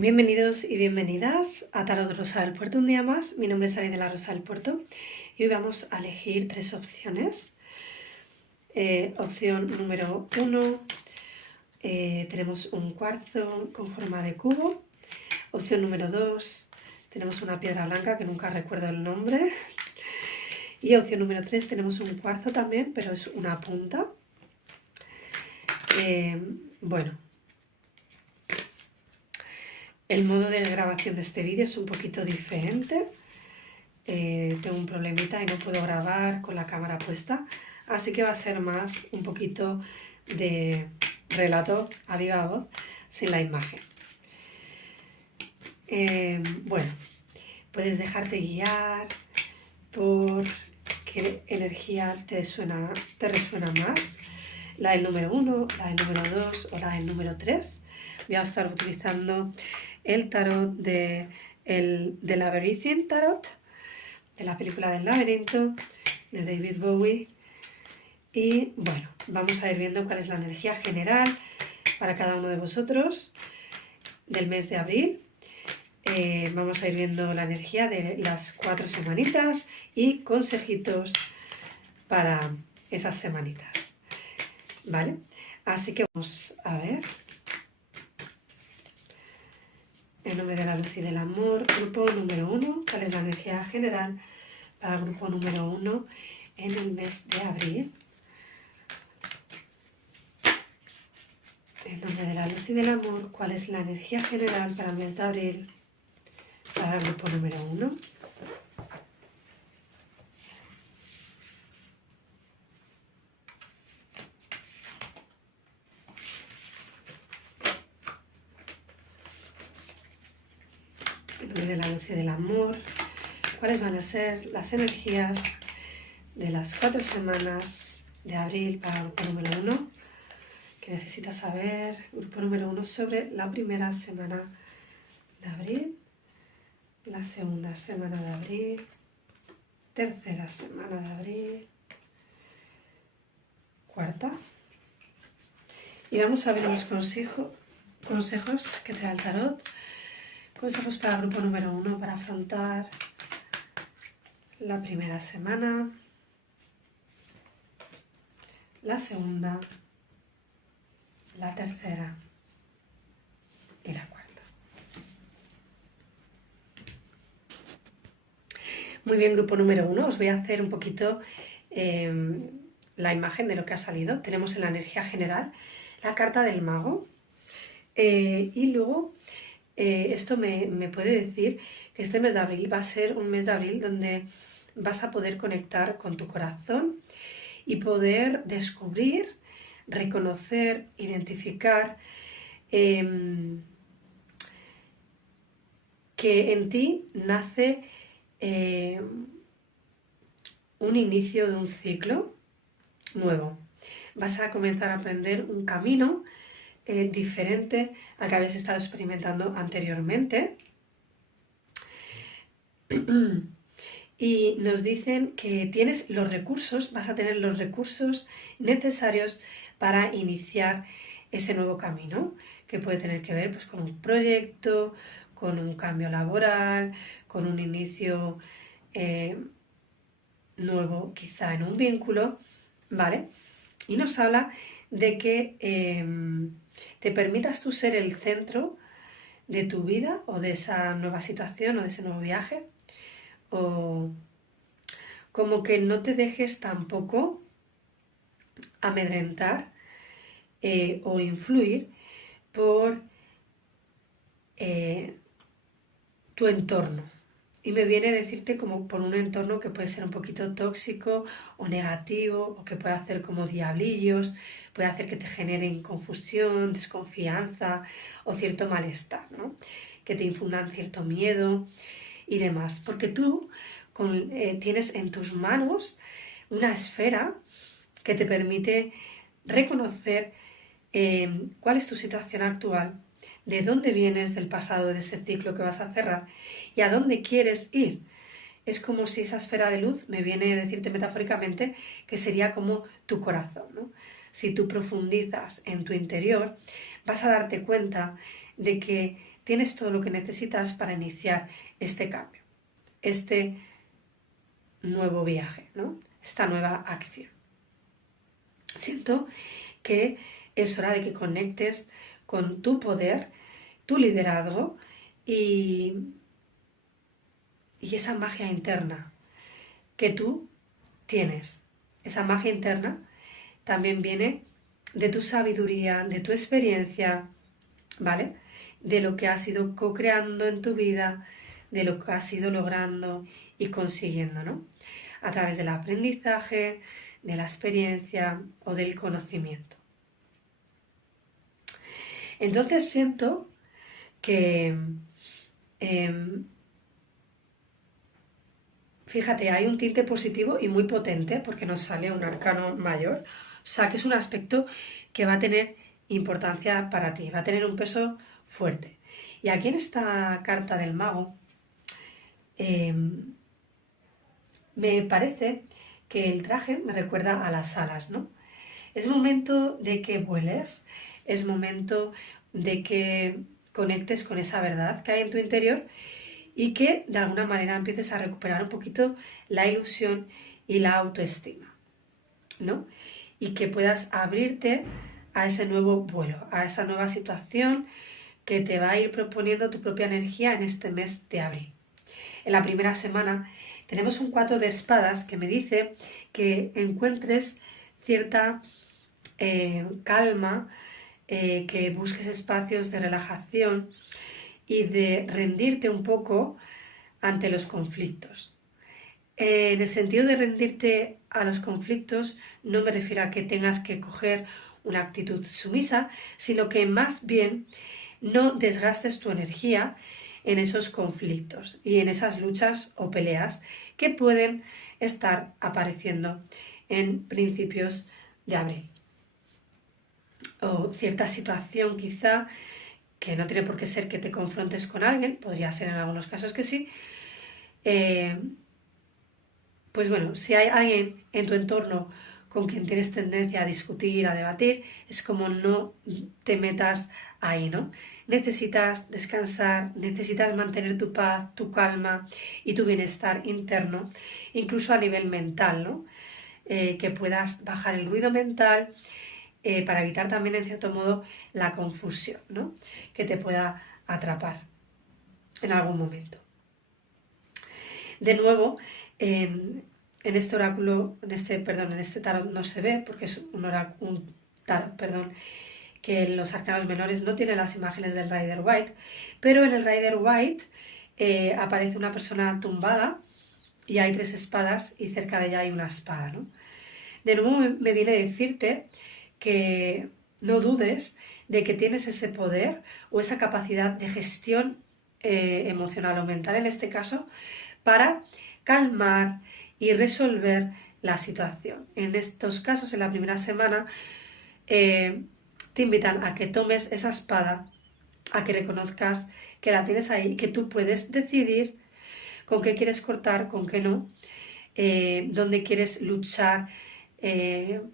Bienvenidos y bienvenidas a Tarot Rosa del Puerto un día más. Mi nombre es Ari de la Rosa del Puerto y hoy vamos a elegir tres opciones. Opción número 1, tenemos un cuarzo con forma de cubo. Opción número 2, tenemos una piedra blanca que nunca recuerdo el nombre. Y opción número 3, tenemos un cuarzo también, pero es una punta. Bueno, el modo de grabación de este vídeo es un poquito diferente. Tengo un problemita y no puedo grabar con la cámara puesta, así que va a ser más un poquito de relato a viva voz sin la imagen. Bueno, puedes dejarte guiar por qué energía te resuena más, la del número 1, la del número 2 o la del número 3. Voy a estar utilizando el tarot de Labyrinthine Tarot, de la película del laberinto, de David Bowie. Y bueno, vamos a ir viendo cuál es la energía general para cada uno de vosotros del mes de abril. Vamos a ir viendo la energía de las 4 semanitas y consejitos para esas semanitas, ¿vale? Así que vamos a ver. En nombre de la luz y del amor, grupo número 1, ¿cuál es la energía general para el grupo número 1 en el mes de abril? En nombre de la luz y del amor, ¿cuál es la energía general para el mes de abril para el grupo número 1? En nombre de la luz y del amor, ¿cuáles van a ser las energías de las 4 semanas de abril para el grupo número 1? Que necesitas saber, grupo número 1, sobre la primera semana de abril, la segunda semana de abril, tercera semana de abril, cuarta. Y vamos a ver los consejos que te da el tarot. Consejos para el grupo número 1 para afrontar la primera semana, la segunda, la tercera y la cuarta. Muy bien, grupo número 1, os voy a hacer un poquito la imagen de lo que ha salido. Tenemos en la energía general la carta del mago y luego esto me puede decir que este mes de abril va a ser un mes de abril donde vas a poder conectar con tu corazón y poder descubrir, reconocer, identificar que en ti nace un inicio de un ciclo nuevo. Vas a comenzar a aprender un camino diferente al que habías estado experimentando anteriormente. Y nos dicen que tienes los recursos, vas a tener los recursos necesarios para iniciar ese nuevo camino, que puede tener que ver pues, con un proyecto, con un cambio laboral, con un inicio nuevo quizá en un vínculo, ¿vale? Y nos habla de que te permitas tú ser el centro de tu vida o de esa nueva situación o de ese nuevo viaje, o como que no te dejes tampoco amedrentar o influir por tu entorno. Y me viene a decirte como por un entorno que puede ser un poquito tóxico o negativo, o que puede hacer como diablillos, puede hacer que te generen confusión, desconfianza o cierto malestar, ¿no? Que te infundan cierto miedo y demás. Porque tú tienes en tus manos una esfera que te permite reconocer cuál es tu situación actual, de dónde vienes del pasado, de ese ciclo que vas a cerrar y a dónde quieres ir. Es como si esa esfera de luz me viene a decirte metafóricamente que sería como tu corazón, ¿no? Si tú profundizas en tu interior, vas a darte cuenta de que tienes todo lo que necesitas para iniciar este cambio, este nuevo viaje, ¿no? Esta nueva acción. Siento que es hora de que conectes con tu poder, tu liderazgo y esa magia interna que tú tienes. Esa magia interna también viene de tu sabiduría, de tu experiencia, ¿vale? De lo que has ido co-creando en tu vida, de lo que has ido logrando y consiguiendo, ¿no? A través del aprendizaje, de la experiencia o del conocimiento. Entonces siento que, fíjate, hay un tinte positivo y muy potente porque nos sale un arcano mayor. O sea, que es un aspecto que va a tener importancia para ti, va a tener un peso fuerte. Y aquí en esta carta del mago, me parece que el traje me recuerda a las alas, ¿no? Es momento de que vueles, es momento de que conectes con esa verdad que hay en tu interior y que de alguna manera empieces a recuperar un poquito la ilusión y la autoestima, ¿no? Y que puedas abrirte a ese nuevo vuelo, a esa nueva situación que te va a ir proponiendo tu propia energía en este mes de abril. En la primera semana tenemos un 4 de espadas que me dice que encuentres cierta calma, que busques espacios de relajación y de rendirte un poco ante los conflictos. En el sentido de rendirte a los conflictos, no me refiero a que tengas que coger una actitud sumisa, sino que más bien no desgastes tu energía en esos conflictos y en esas luchas o peleas que pueden estar apareciendo en principios de abril. O cierta situación quizá que no tiene por qué ser que te confrontes con alguien, podría ser en algunos casos que sí. Pues bueno, si hay alguien en tu entorno con quien tienes tendencia a discutir, a debatir, es como no te metas ahí, ¿no? Necesitas descansar, necesitas mantener tu paz, tu calma y tu bienestar interno, incluso a nivel mental, ¿no? Que puedas bajar el ruido mental para evitar también, en cierto modo, la confusión, ¿no? Que te pueda atrapar en algún momento. De nuevo, en este oráculo, en este tarot no se ve porque es un tarot, que en los arcanos menores no tiene las imágenes del Rider White, pero en el Rider White aparece una persona tumbada y hay 3 espadas y cerca de ella hay una espada, ¿no? De nuevo me viene a decirte que no dudes de que tienes ese poder o esa capacidad de gestión emocional o mental en este caso para calmar y resolver la situación. En estos casos, en la primera semana, te invitan a que tomes esa espada, a que reconozcas que la tienes ahí, que tú puedes decidir con qué quieres cortar, con qué no, dónde quieres luchar,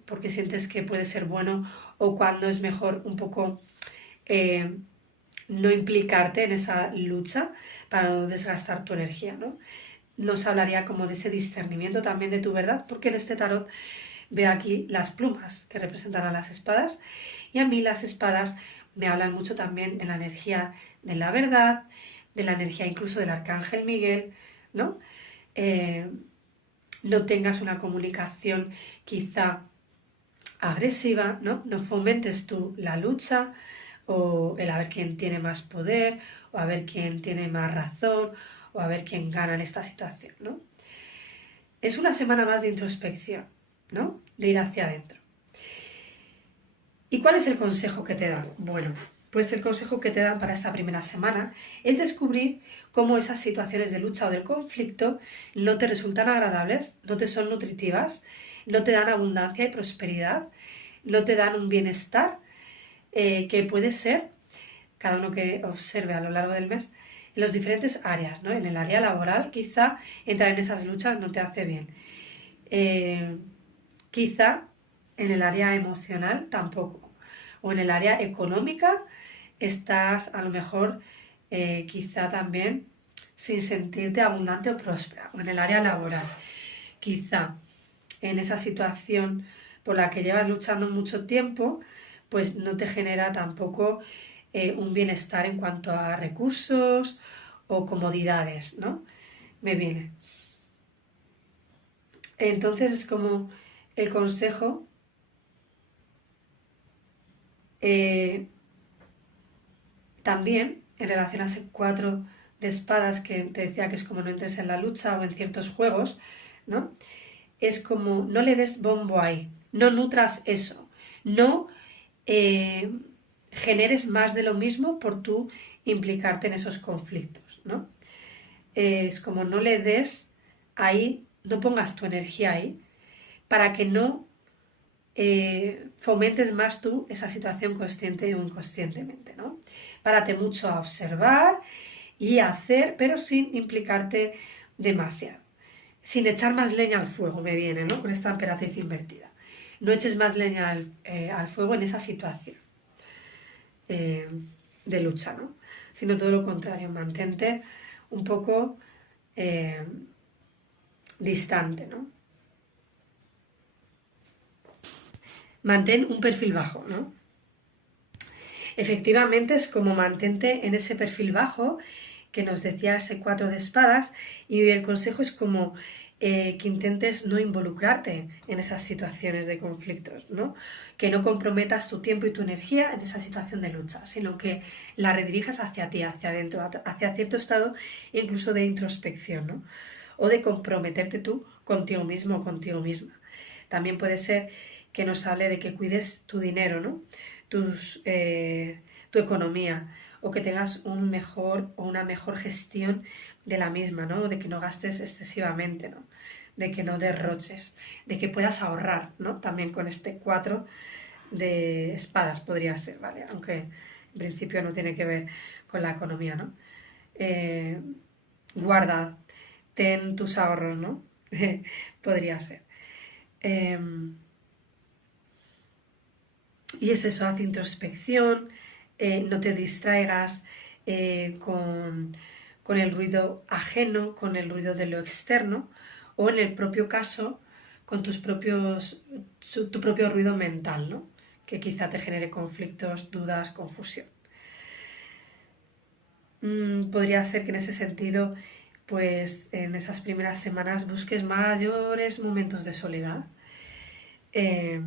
porque sientes que puede ser bueno o cuando es mejor un poco no implicarte en esa lucha para no desgastar tu energía, ¿no? Nos hablaría como de ese discernimiento también de tu verdad, porque en este tarot veo aquí las plumas que representan a las espadas y a mí las espadas me hablan mucho también de la energía de la verdad, de la energía incluso del arcángel Miguel, ¿no? No tengas una comunicación quizá agresiva, ¿no? No fomentes tú la lucha o el a ver quién tiene más poder o a ver quién tiene más razón o a ver quién gana en esta situación, ¿no? Es una semana más de introspección, ¿no? De ir hacia adentro. ¿Y cuál es el consejo que te dan? Bueno, pues el consejo que te dan para esta primera semana es descubrir cómo esas situaciones de lucha o del conflicto no te resultan agradables, no te son nutritivas, no te dan abundancia y prosperidad, no te dan un bienestar que puede ser, cada uno que observe a lo largo del mes, en las diferentes áreas, ¿no? En el área laboral quizá entrar en esas luchas no te hace bien. Quizá en el área emocional tampoco. O en el área económica estás a lo mejor quizá también sin sentirte abundante o próspera, o en el área laboral. Quizá en esa situación por la que llevas luchando mucho tiempo, pues no te genera tampoco un bienestar en cuanto a recursos o comodidades, ¿no? Me viene. Entonces es como el consejo también en relación a ese 4 de espadas que te decía que es como no entres en la lucha o en ciertos juegos, ¿no? Es como no le des bombo ahí, no nutras eso, no generes más de lo mismo por tú implicarte en esos conflictos, ¿no? Es como no le des ahí, no pongas tu energía ahí para que no fomentes más tú esa situación consciente o inconscientemente, ¿no? Párate mucho a observar y a hacer, pero sin implicarte demasiado. Sin echar más leña al fuego, me viene, ¿no? Con esta emperatriz invertida. No eches más leña al fuego en esa situación de lucha, ¿no? Sino todo lo contrario, mantente un poco distante, ¿no? Mantén un perfil bajo, ¿no? Efectivamente es como mantente en ese perfil bajo que nos decía ese 4 de espadas y el consejo es como que intentes no involucrarte en esas situaciones de conflictos, ¿no? Que no comprometas tu tiempo y tu energía en esa situación de lucha, sino que la redirijas hacia ti, hacia adentro, hacia cierto estado incluso de introspección, ¿no? O de comprometerte tú contigo mismo o contigo misma. También puede ser que nos hable de que cuides tu dinero, ¿no? Tu economía o que tengas un mejor o una mejor gestión de la misma, ¿no? De que no gastes excesivamente, ¿no? De que no derroches, de que puedas ahorrar, ¿no? También con este 4 de espadas podría ser, ¿vale? Aunque en principio no tiene que ver con la economía, ¿no? Eh, guarda, ten tus ahorros, ¿no? Podría ser. Y es eso, haz introspección, no te distraigas con el ruido ajeno, con el ruido de lo externo, o en el propio caso, con tu propio ruido mental, ¿no? Que quizá te genere conflictos, dudas, confusión. Podría ser que en ese sentido, pues en esas primeras semanas busques mayores momentos de soledad eh,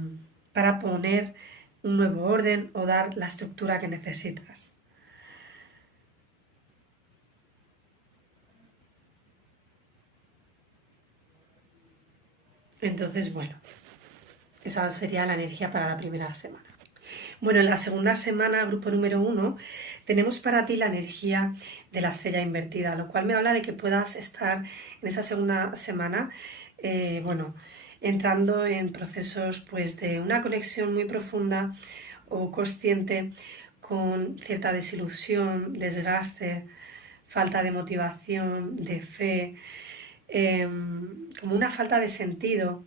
para poner un nuevo orden o dar la estructura que necesitas. Entonces, bueno, esa sería la energía para la primera semana. Bueno, en la segunda semana, grupo número 1, tenemos para ti la energía de la estrella invertida, lo cual me habla de que puedas estar en esa segunda semana, bueno, entrando en procesos pues de una conexión muy profunda o consciente con cierta desilusión, desgaste, falta de motivación, de fe, como una falta de sentido,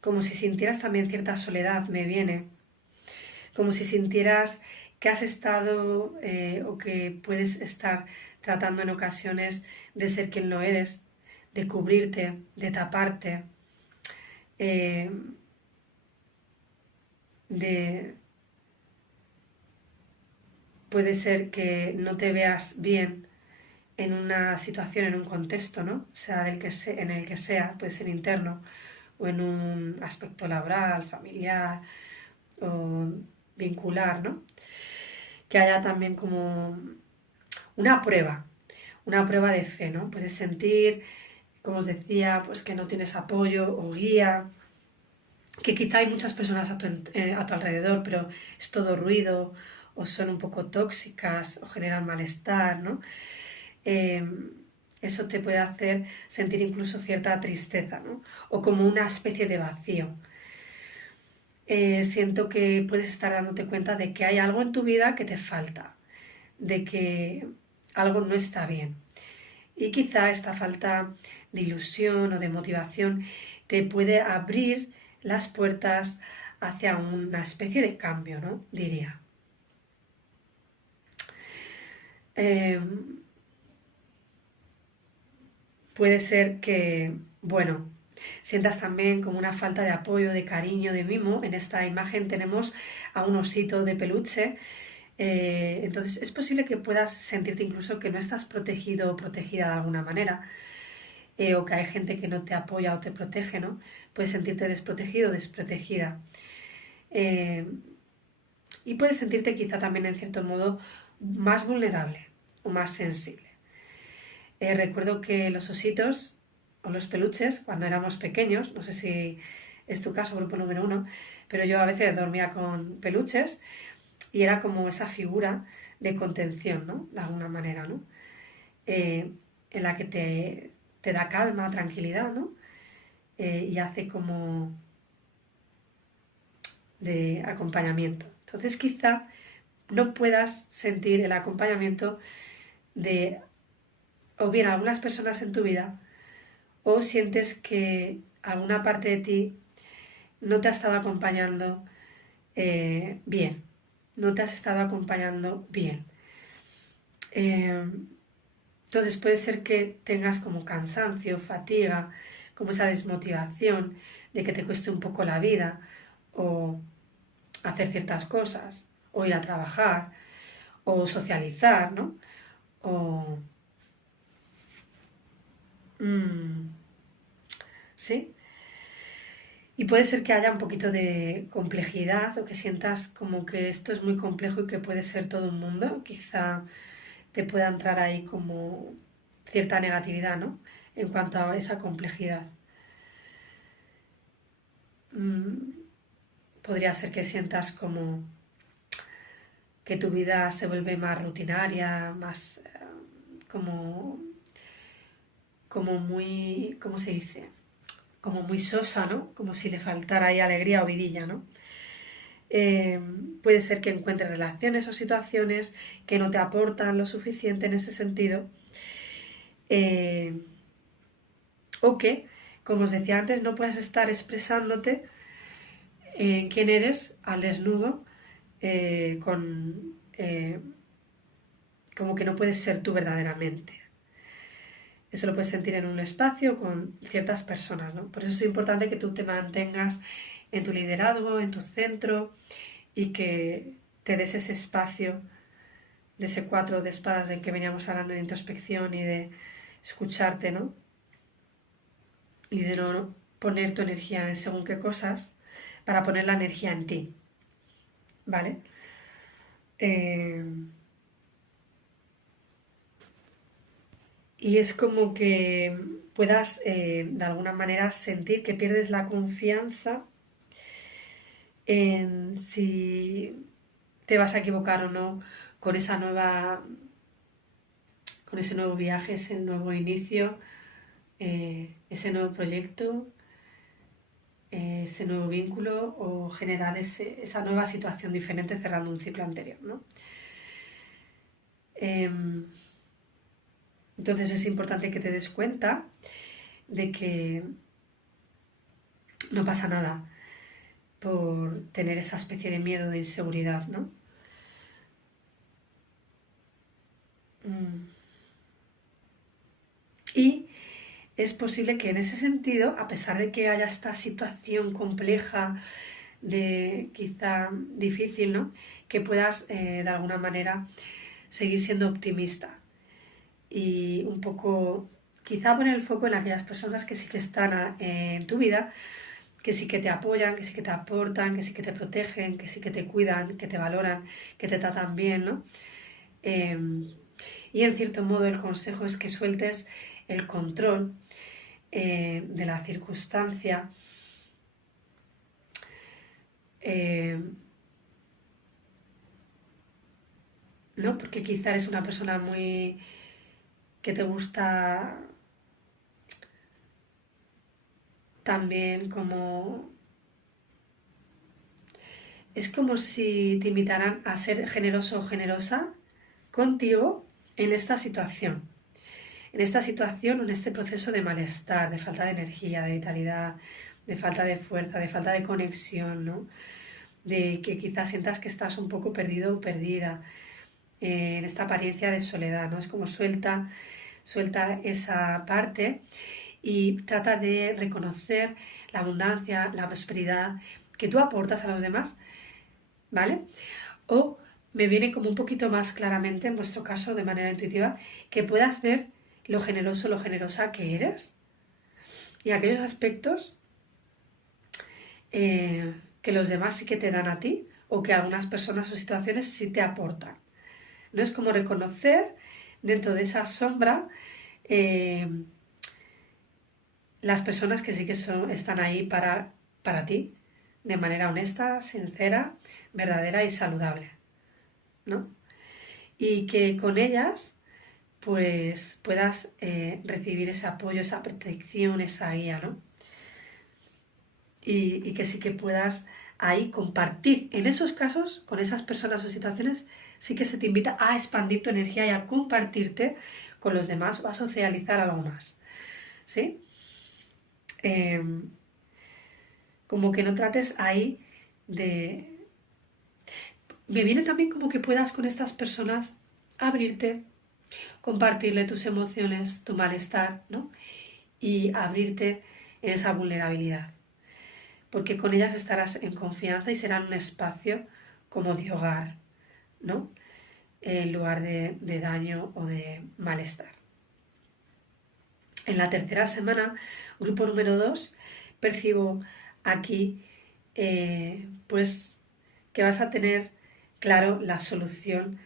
como si sintieras también cierta soledad, me viene, como si sintieras que has estado o que puedes estar tratando en ocasiones de ser quien no eres, de cubrirte, de taparte, eh, de... Puede ser que no te veas bien en una situación, en un contexto, ¿no? Sea en el que sea, puede ser interno o en un aspecto laboral, familiar o vincular, ¿no? Que haya también como una prueba de fe, ¿no? Puedes sentir, como os decía, pues que no tienes apoyo o guía, que quizá hay muchas personas a tu alrededor, pero es todo ruido o son un poco tóxicas o generan malestar, ¿no? Eh, eso te puede hacer sentir incluso cierta tristeza, ¿no? O como una especie de vacío. Siento que puedes estar dándote cuenta de que hay algo en tu vida que te falta, de que algo no está bien. Y quizá esta falta de ilusión o de motivación te puede abrir las puertas hacia una especie de cambio, ¿no? Diría. Puede ser que, bueno, sientas también como una falta de apoyo, de cariño, de mimo. En esta imagen tenemos a un osito de peluche. Entonces es posible que puedas sentirte incluso que no estás protegido o protegida de alguna manera, o que hay gente que no te apoya o te protege, ¿no? Puedes sentirte desprotegido o desprotegida. Eh, y puedes sentirte quizá también en cierto modo más vulnerable o más sensible. Recuerdo que los ositos o los peluches, cuando éramos pequeños, no sé si es tu caso, grupo número uno, pero yo a veces dormía con peluches y era como esa figura de contención, ¿no? De alguna manera, ¿no? En la que te da calma, tranquilidad, ¿no? Y hace como de acompañamiento. Entonces quizá no puedas sentir el acompañamiento de o bien algunas personas en tu vida, o sientes que alguna parte de ti no te ha estado acompañando bien, no te has estado acompañando bien. Entonces puede ser que tengas como cansancio, fatiga, como esa desmotivación de que te cueste un poco la vida o hacer ciertas cosas, o ir a trabajar, o socializar, ¿no? O... ¿sí? Y puede ser que haya un poquito de complejidad o que sientas como que esto es muy complejo y que puede ser todo un mundo. Quizá te pueda entrar ahí como cierta negatividad, ¿no? En cuanto a esa complejidad. Mm, podría ser que sientas como que tu vida se vuelve más rutinaria, más como, como muy, ¿cómo se dice? Como muy sosa, ¿no? Como si le faltara ahí alegría o vidilla, ¿no? Eh, puede ser que encuentres relaciones o situaciones que no te aportan lo suficiente en ese sentido, eh, o que, como os decía antes, no puedas estar expresándote en quién eres al desnudo, con, como que no puedes ser tú verdaderamente. Eso lo puedes sentir en un espacio con ciertas personas, ¿no? Por eso es importante que tú te mantengas en tu liderazgo, en tu centro, y que te des ese espacio de ese 4 de espadas del que veníamos hablando de introspección y de escucharte, ¿no? Y de no poner tu energía en según qué cosas para poner la energía en ti, ¿vale? Eh, y es como que puedas de alguna manera sentir que pierdes la confianza en si te vas a equivocar o no con esa nueva, con ese nuevo viaje, ese nuevo inicio, ese nuevo proyecto, ese nuevo vínculo o generar esa nueva situación diferente cerrando un ciclo anterior, ¿no? Entonces es importante que te des cuenta de que no pasa nada por tener esa especie de miedo, de inseguridad, ¿no? Y es posible que en ese sentido, a pesar de que haya esta situación compleja, de quizá difícil, ¿no? Que puedas de alguna manera seguir siendo optimista y un poco quizá poner el foco en aquellas personas que sí que están en tu vida, que sí que te apoyan, que sí que te aportan, que sí que te protegen, que sí que te cuidan, que te valoran, que te tratan bien, ¿no? Eh, y en cierto modo el consejo es que sueltes el control de la circunstancia, eh, ¿no? Porque quizá eres una persona muy que te gusta también como... Es como si te invitaran a ser generoso o generosa contigo en esta situación. En esta situación, en este proceso de malestar, de falta de energía, de vitalidad, de falta de fuerza, de falta de conexión, ¿no? De que quizás sientas que estás un poco perdido o perdida. en esta apariencia de soledad, ¿no? Es como suelta esa parte y trata de reconocer la abundancia, la prosperidad que tú aportas a los demás, ¿vale? O me viene como un poquito más claramente, en vuestro caso, de manera intuitiva, que puedas ver lo generoso, lo generosa que eres y aquellos aspectos que los demás sí que te dan a ti o que algunas personas o situaciones sí te aportan. No es como reconocer dentro de esa sombra las personas que sí que están ahí para ti, de manera honesta, sincera, verdadera y saludable, ¿no? Y que con ellas pues puedas recibir ese apoyo, esa protección, esa guía, ¿no? Y que sí que puedas ahí compartir. En esos casos, con esas personas o situaciones, sí que se te invita a expandir tu energía y a compartirte con los demás o a socializar algo más, ¿sí? Como que no trates ahí de... Me viene también como que puedas con estas personas abrirte, compartirle tus emociones, tu malestar, ¿no? Y abrirte en esa vulnerabilidad. Porque con ellas estarás en confianza y serán un espacio como de hogar, ¿no? En lugar de daño o de malestar. En la tercera semana, grupo número 2, percibo aquí pues que vas a tener claro la solución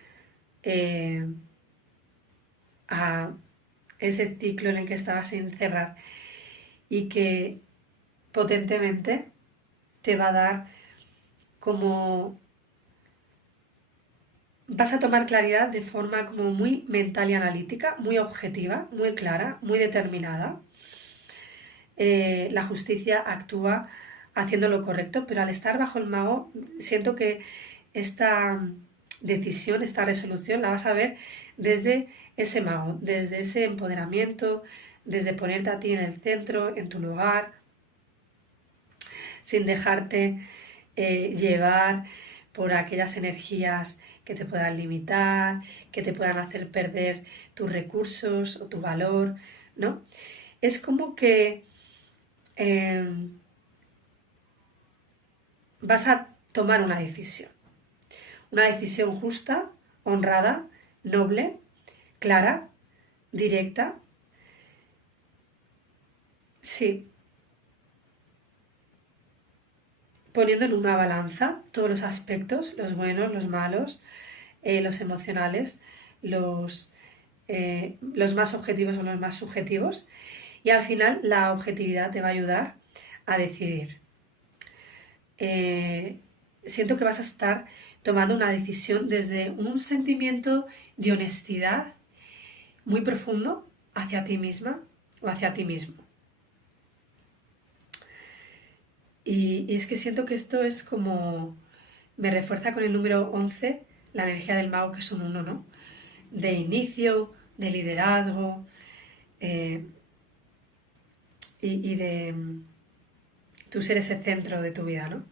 a ese ciclo en el que estabas sin cerrar y que potentemente te va a dar como vas a tomar claridad de forma como muy mental y analítica, muy objetiva, muy clara, muy determinada. La justicia actúa haciendo lo correcto, pero al estar bajo el mago siento que esta decisión, esta resolución la vas a ver desde ese mago, desde ese empoderamiento, desde ponerte a ti en el centro, en tu lugar, sin dejarte llevar por aquellas energías que te puedan limitar, que te puedan hacer perder tus recursos o tu valor, ¿no? Es como que vas a tomar una decisión justa, honrada, noble, clara, directa. Sí, poniendo en una balanza todos los aspectos, los buenos, los malos, los emocionales, los más objetivos o los más subjetivos. Y al final la objetividad te va a ayudar a decidir. Siento que vas a estar tomando una decisión desde un sentimiento de honestidad muy profundo hacia ti misma o hacia ti mismo. Y es que siento que esto es como, me refuerza con el número 11, la energía del mago, que es un 1, ¿no? De inicio, de liderazgo y de tú ser ese centro de tu vida, ¿no?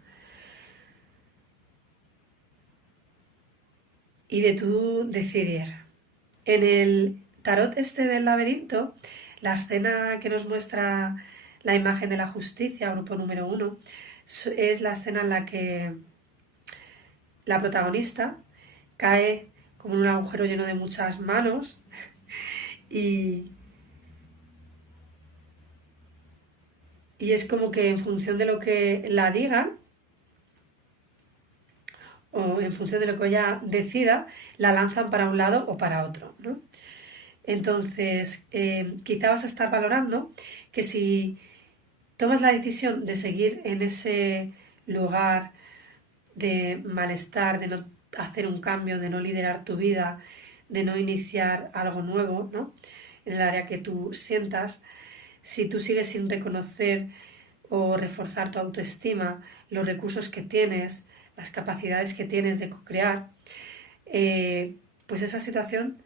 Y de tú decidir. En el tarot este del laberinto, la escena que nos muestra la imagen de la justicia, grupo número 1, es la escena en la que la protagonista cae como en un agujero lleno de muchas manos y es como que en función de lo que la digan o en función de lo que ella decida, la lanzan para un lado o para otro, ¿no? Entonces, quizá vas a estar valorando que si tomas la decisión de seguir en ese lugar de malestar, de no hacer un cambio, de no liderar tu vida, de no iniciar algo nuevo, ¿no? En el área que tú sientas, si tú sigues sin reconocer o reforzar tu autoestima, los recursos que tienes, las capacidades que tienes de co-crear, pues esa situación,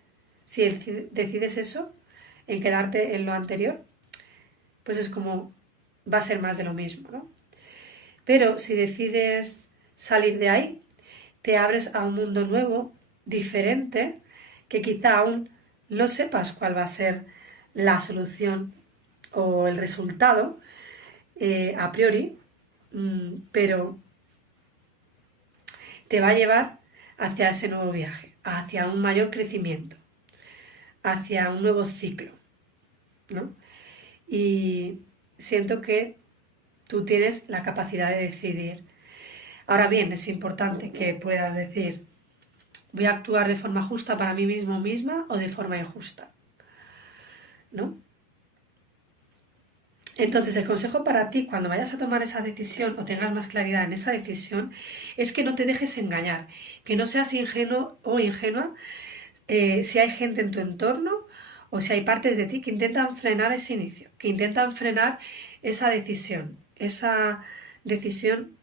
si decides eso, en quedarte en lo anterior, pues es como va a ser más de lo mismo, ¿no? Pero si decides salir de ahí, te abres a un mundo nuevo, diferente, que quizá aún no sepas cuál va a ser la solución o el resultado a priori, pero te va a llevar hacia ese nuevo viaje, hacia un mayor crecimiento, hacia un nuevo ciclo, ¿no? Y siento que tú tienes la capacidad de decidir. Ahora bien, es importante que puedas decir, voy a actuar de forma justa para mí mismo o misma o de forma injusta, ¿no? Entonces, el consejo para ti cuando vayas a tomar esa decisión o tengas más claridad en esa decisión es que no te dejes engañar, que no seas ingenuo o ingenua si hay gente en tu entorno o si hay partes de ti que intentan frenar ese inicio, que intentan frenar esa decisión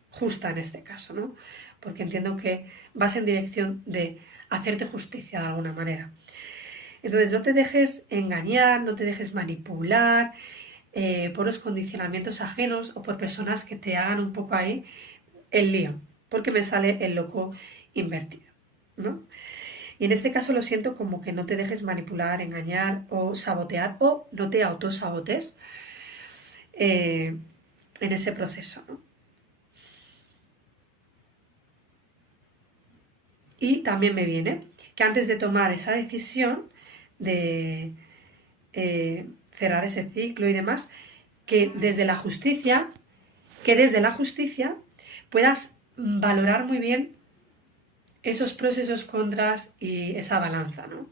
justa en este caso, ¿no? Porque entiendo que vas en dirección de hacerte justicia de alguna manera. Entonces, no te dejes engañar, no te dejes manipular por los condicionamientos ajenos o por personas que te hagan un poco ahí el lío, porque me sale el loco invertido, ¿no? Y en este caso lo siento como que no te dejes manipular, engañar o sabotear o no te autosabotes en ese proceso, ¿no? Y también me viene que antes de tomar esa decisión de cerrar ese ciclo y demás, que desde la justicia puedas valorar muy bien esos pros, esos contras y esa balanza, ¿no?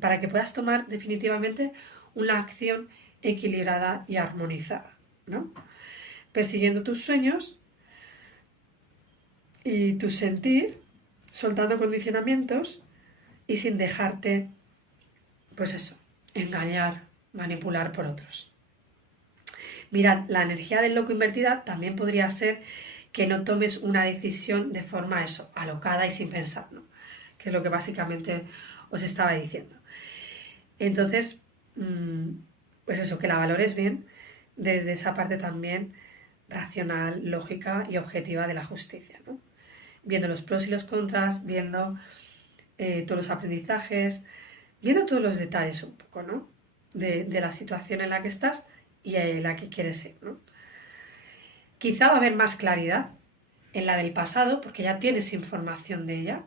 Para que puedas tomar definitivamente una acción equilibrada y armonizada, ¿no? Persiguiendo tus sueños y tu sentir, soltando condicionamientos y sin dejarte, pues eso, engañar, manipular por otros. Mirad, la energía del loco invertida también podría ser que no tomes una decisión de forma eso, alocada y sin pensar, ¿no? Que es lo que básicamente os estaba diciendo. Entonces, pues eso, que la valores bien desde esa parte también racional, lógica y objetiva de la justicia, ¿no? Viendo los pros y los contras, viendo todos los aprendizajes, viendo todos los detalles un poco, ¿no? De la situación en la que estás y en la que quieres ir, ¿no? Quizá va a haber más claridad en la del pasado porque ya tienes información de ella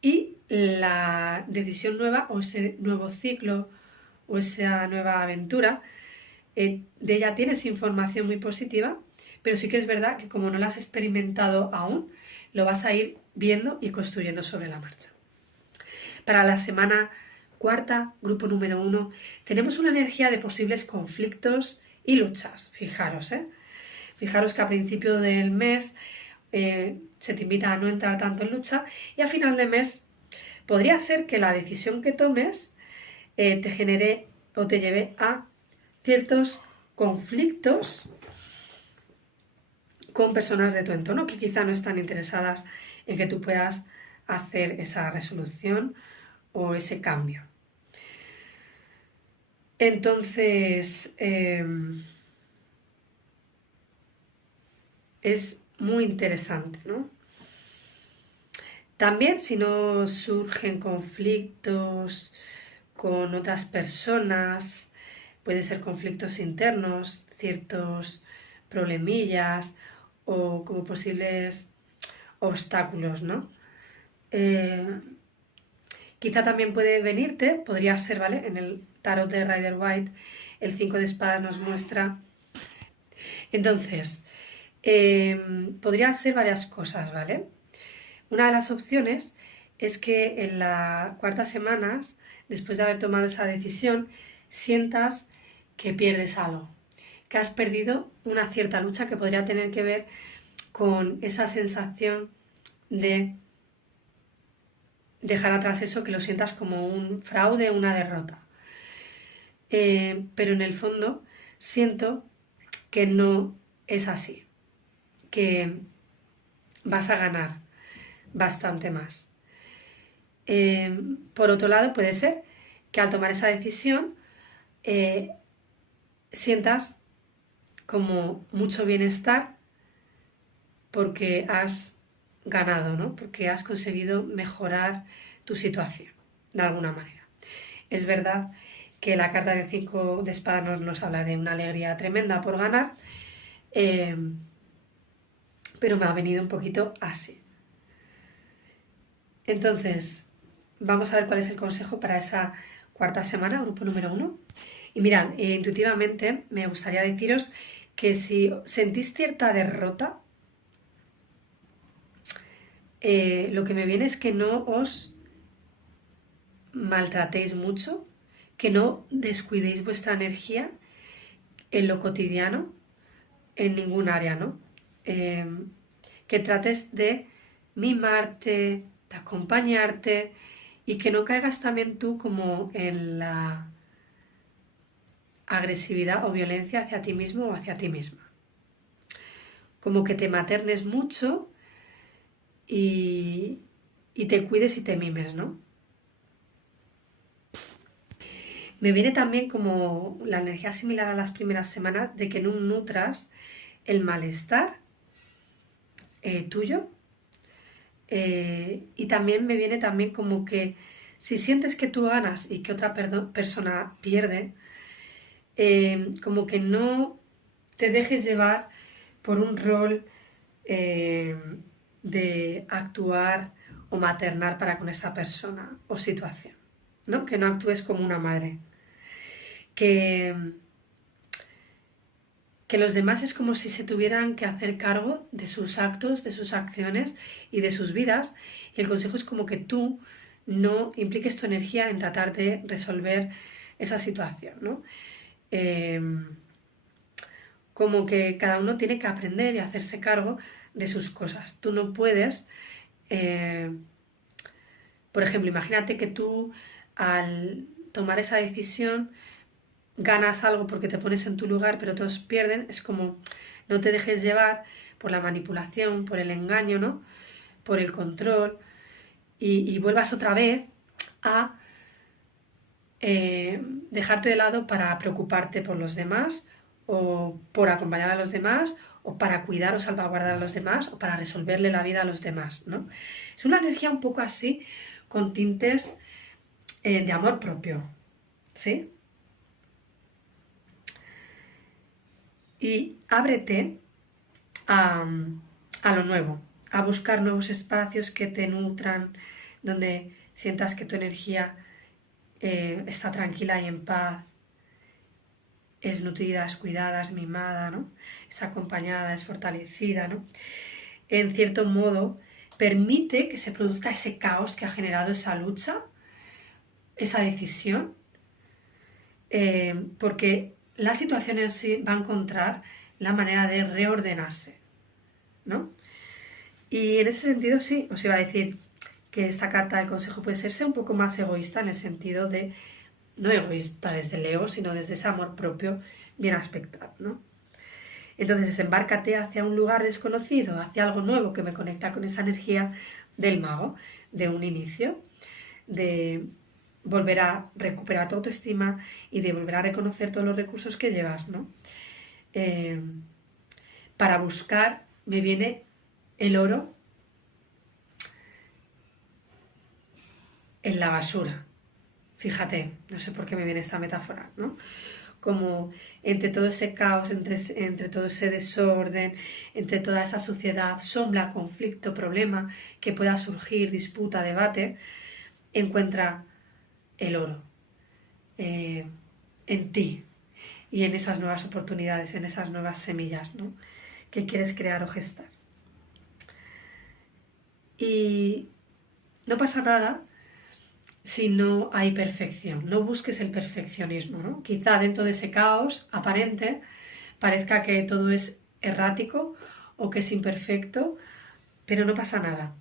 y la decisión nueva o ese nuevo ciclo o esa nueva aventura, de ella tienes información muy positiva, pero sí que es verdad que como no la has experimentado aún, lo vas a ir viendo y construyendo sobre la marcha. Para la semana cuarta, grupo número 1, tenemos una energía de posibles conflictos y luchas. Fijaros, Fijaros que a principio del mes se te invita a no entrar tanto en lucha y a final de mes podría ser que la decisión que tomes te genere o te lleve a ciertos conflictos con personas de tu entorno que quizá no están interesadas en que tú puedas hacer esa resolución o ese cambio. Entonces, es muy interesante, ¿no? También si no surgen conflictos con otras personas, pueden ser conflictos internos, ciertos problemillas o como posibles obstáculos, ¿no? Quizá también puede venirte, podría ser, ¿vale? En el tarot de Rider White, el 5 de espadas nos muestra. Entonces, podrían ser varias cosas, ¿vale? Una de las opciones es que en las cuartas semanas, después de haber tomado esa decisión, sientas que pierdes algo, que has perdido una cierta lucha que podría tener que ver con esa sensación de dejar atrás eso, que lo sientas como un fraude, una derrota. Pero en el fondo siento que no es así, que vas a ganar bastante más. Por otro lado, puede ser que al tomar esa decisión sientas como mucho bienestar porque has ganado, ¿no? Porque has conseguido mejorar tu situación, de alguna manera. Es verdad que la carta de 5 de espadas nos habla de una alegría tremenda por ganar, pero me ha venido un poquito así. Entonces, vamos a ver cuál es el consejo para esa cuarta semana, grupo número 1. Y mirad, intuitivamente me gustaría deciros que si sentís cierta derrota, lo que me viene es que no os maltratéis mucho, que no descuidéis vuestra energía en lo cotidiano, en ningún área, ¿no? Que trates de mimarte, de acompañarte y que no caigas también tú como en la agresividad o violencia hacia ti mismo o hacia ti misma. Como que te maternes mucho y te cuides y te mimes, ¿no? Me viene también como la energía similar a las primeras semanas de que no nutras el malestar tuyo. Y también me viene también como que si sientes que tú ganas y que otra persona pierde, como que no te dejes llevar por un rol de actuar o maternar para con esa persona o situación, ¿no? Que no actúes como una madre. Que los demás es como si se tuvieran que hacer cargo de sus actos, de sus acciones y de sus vidas. Y el consejo es como que tú no impliques tu energía en tratar de resolver esa situación, ¿no? Como que cada uno tiene que aprender y hacerse cargo de sus cosas. Tú no puedes, por ejemplo, imagínate que tú al tomar esa decisión ganas algo porque te pones en tu lugar, pero todos pierden. Es como no te dejes llevar por la manipulación, por el engaño, ¿no? Por el control y vuelvas otra vez a dejarte de lado para preocuparte por los demás o por acompañar a los demás o para cuidar o salvaguardar a los demás o para resolverle la vida a los demás, ¿no? Es una energía un poco así con tintes de amor propio, ¿sí? Y ábrete a lo nuevo, a buscar nuevos espacios que te nutran, donde sientas que tu energía está tranquila y en paz, es nutrida, es cuidada, es mimada, ¿no? Es acompañada, es fortalecida, ¿no? En cierto modo, permite que se produzca ese caos que ha generado esa lucha, esa decisión, porque la situación en sí va a encontrar la manera de reordenarse, ¿no? Y en ese sentido sí, os iba a decir que esta carta del consejo puede serse un poco más egoísta en el sentido de, no egoísta desde el ego, sino desde ese amor propio bien aspectado, ¿no? Entonces desembárcate hacia un lugar desconocido, hacia algo nuevo que me conecta con esa energía del mago, de un inicio, de volver a recuperar tu autoestima y de volver a reconocer todos los recursos que llevas, ¿no? Para buscar me viene el oro en la basura. Fíjate, no sé por qué me viene esta metáfora, ¿no? Como entre todo ese caos, entre todo ese desorden, entre toda esa suciedad, sombra, conflicto, problema que pueda surgir, disputa, debate, encuentra el oro en ti y en esas nuevas oportunidades, en esas nuevas semillas, ¿no? Que quieres crear o gestar. Y no pasa nada si no hay perfección. No busques el perfeccionismo, ¿no? Quizá dentro de ese caos aparente parezca que todo es errático o que es imperfecto, pero no pasa nada.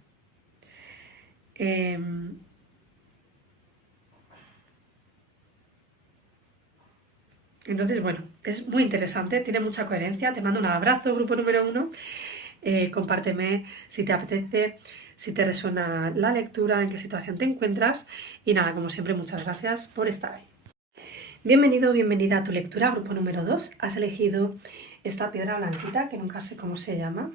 Entonces, bueno, es muy interesante, tiene mucha coherencia. Te mando un abrazo, grupo número 1. Compárteme si te apetece, si te resuena la lectura, en qué situación te encuentras. Y nada, como siempre, muchas gracias por estar ahí. Bienvenido, bienvenida a tu lectura, grupo número 2. Has elegido esta piedra blanquita, que nunca sé cómo se llama,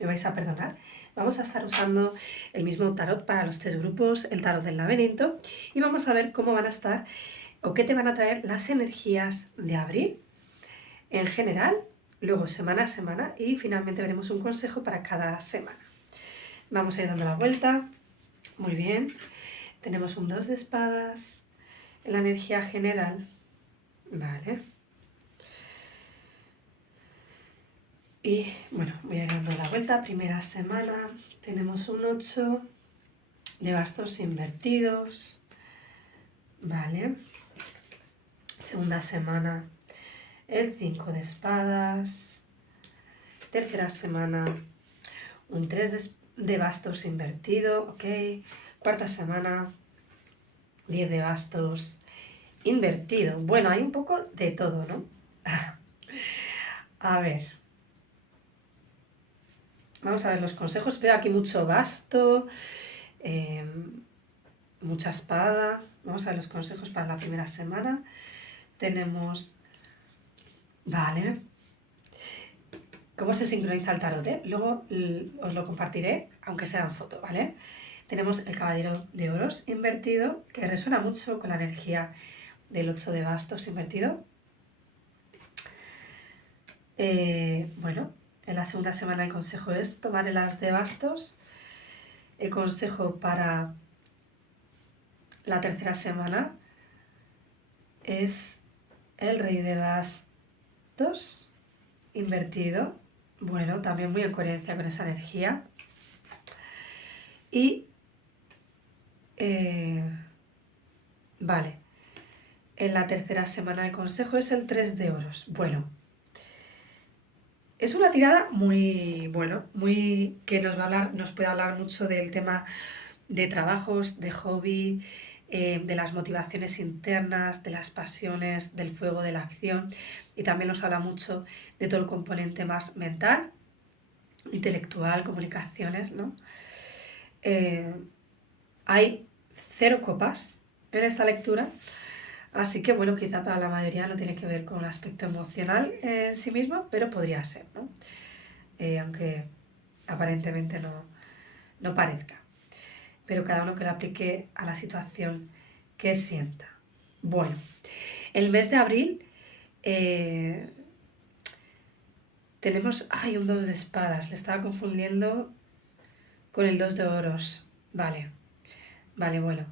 me vais a perdonar. vamos a estar usando el mismo tarot para los 3 grupos, el tarot del laberinto, y vamos a ver cómo van a estar o qué te van a traer las energías de abril en general, luego semana a semana y finalmente veremos un consejo para cada semana. Vamos a ir dando la vuelta. Muy bien. Tenemos un 2 de espadas en la energía general. Vale. Y bueno, voy a ir dando la vuelta. Primera semana tenemos un 8 de bastos invertidos. Vale. Segunda semana el 5 de espadas. Tercera semana un 3 de bastos invertido. Ok. Cuarta semana 10 de bastos invertido. Bueno, hay un poco de todo, ¿no? A ver. Vamos a ver los consejos. Veo aquí mucho basto, mucha espada. Vamos a ver los consejos para la primera semana. Tenemos... Vale. ¿Cómo se sincroniza el tarot? Luego os lo compartiré, aunque sea en foto, ¿vale? Tenemos el caballero de oros invertido, que resuena mucho con la energía del 8 de bastos invertido. Bueno, en la segunda semana el consejo es tomar el as de bastos. El consejo para la tercera semana es el rey de bastos invertido. Bueno, también muy en coherencia con esa energía. Y vale, en la tercera semana el consejo es el 3 de oros. Bueno, es una tirada muy, bueno, muy que nos puede hablar mucho del tema de trabajos, de hobby, de las motivaciones internas, de las pasiones, del fuego, de la acción, y también nos habla mucho de todo el componente más mental, intelectual, comunicaciones, ¿no? Hay 0 copas en esta lectura, así que bueno, quizá para la mayoría no tiene que ver con el aspecto emocional en sí mismo, pero podría ser, ¿no? Aunque aparentemente no parezca. Pero cada uno que lo aplique a la situación que sienta. Bueno, el mes de abril tenemos... ¡Ay! Un 2 de espadas. Le estaba confundiendo con el 2 de oros. Vale, bueno.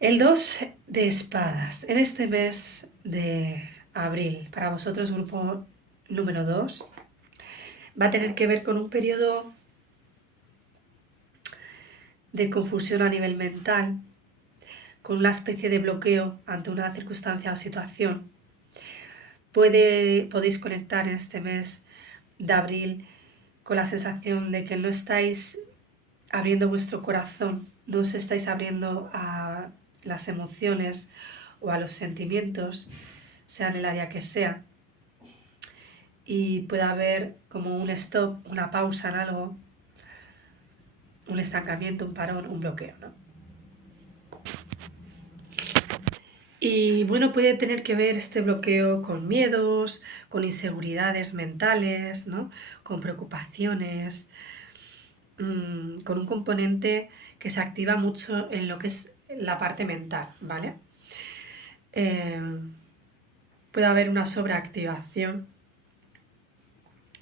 El 2 de espadas. En este mes de abril, para vosotros, grupo número 2, va a tener que ver con un periodo de confusión a nivel mental, con una especie de bloqueo ante una circunstancia o situación. Podéis conectar en este mes de abril con la sensación de que no estáis abriendo vuestro corazón, no os estáis abriendo a las emociones o a los sentimientos, sea en el área que sea, y puede haber como un stop, una pausa en algo, un estancamiento, un parón, un bloqueo, ¿no? Y bueno, puede tener que ver este bloqueo con miedos, con inseguridades mentales, ¿no? Con preocupaciones, con un componente que se activa mucho en lo que es la parte mental, ¿vale? Puede haber una sobreactivación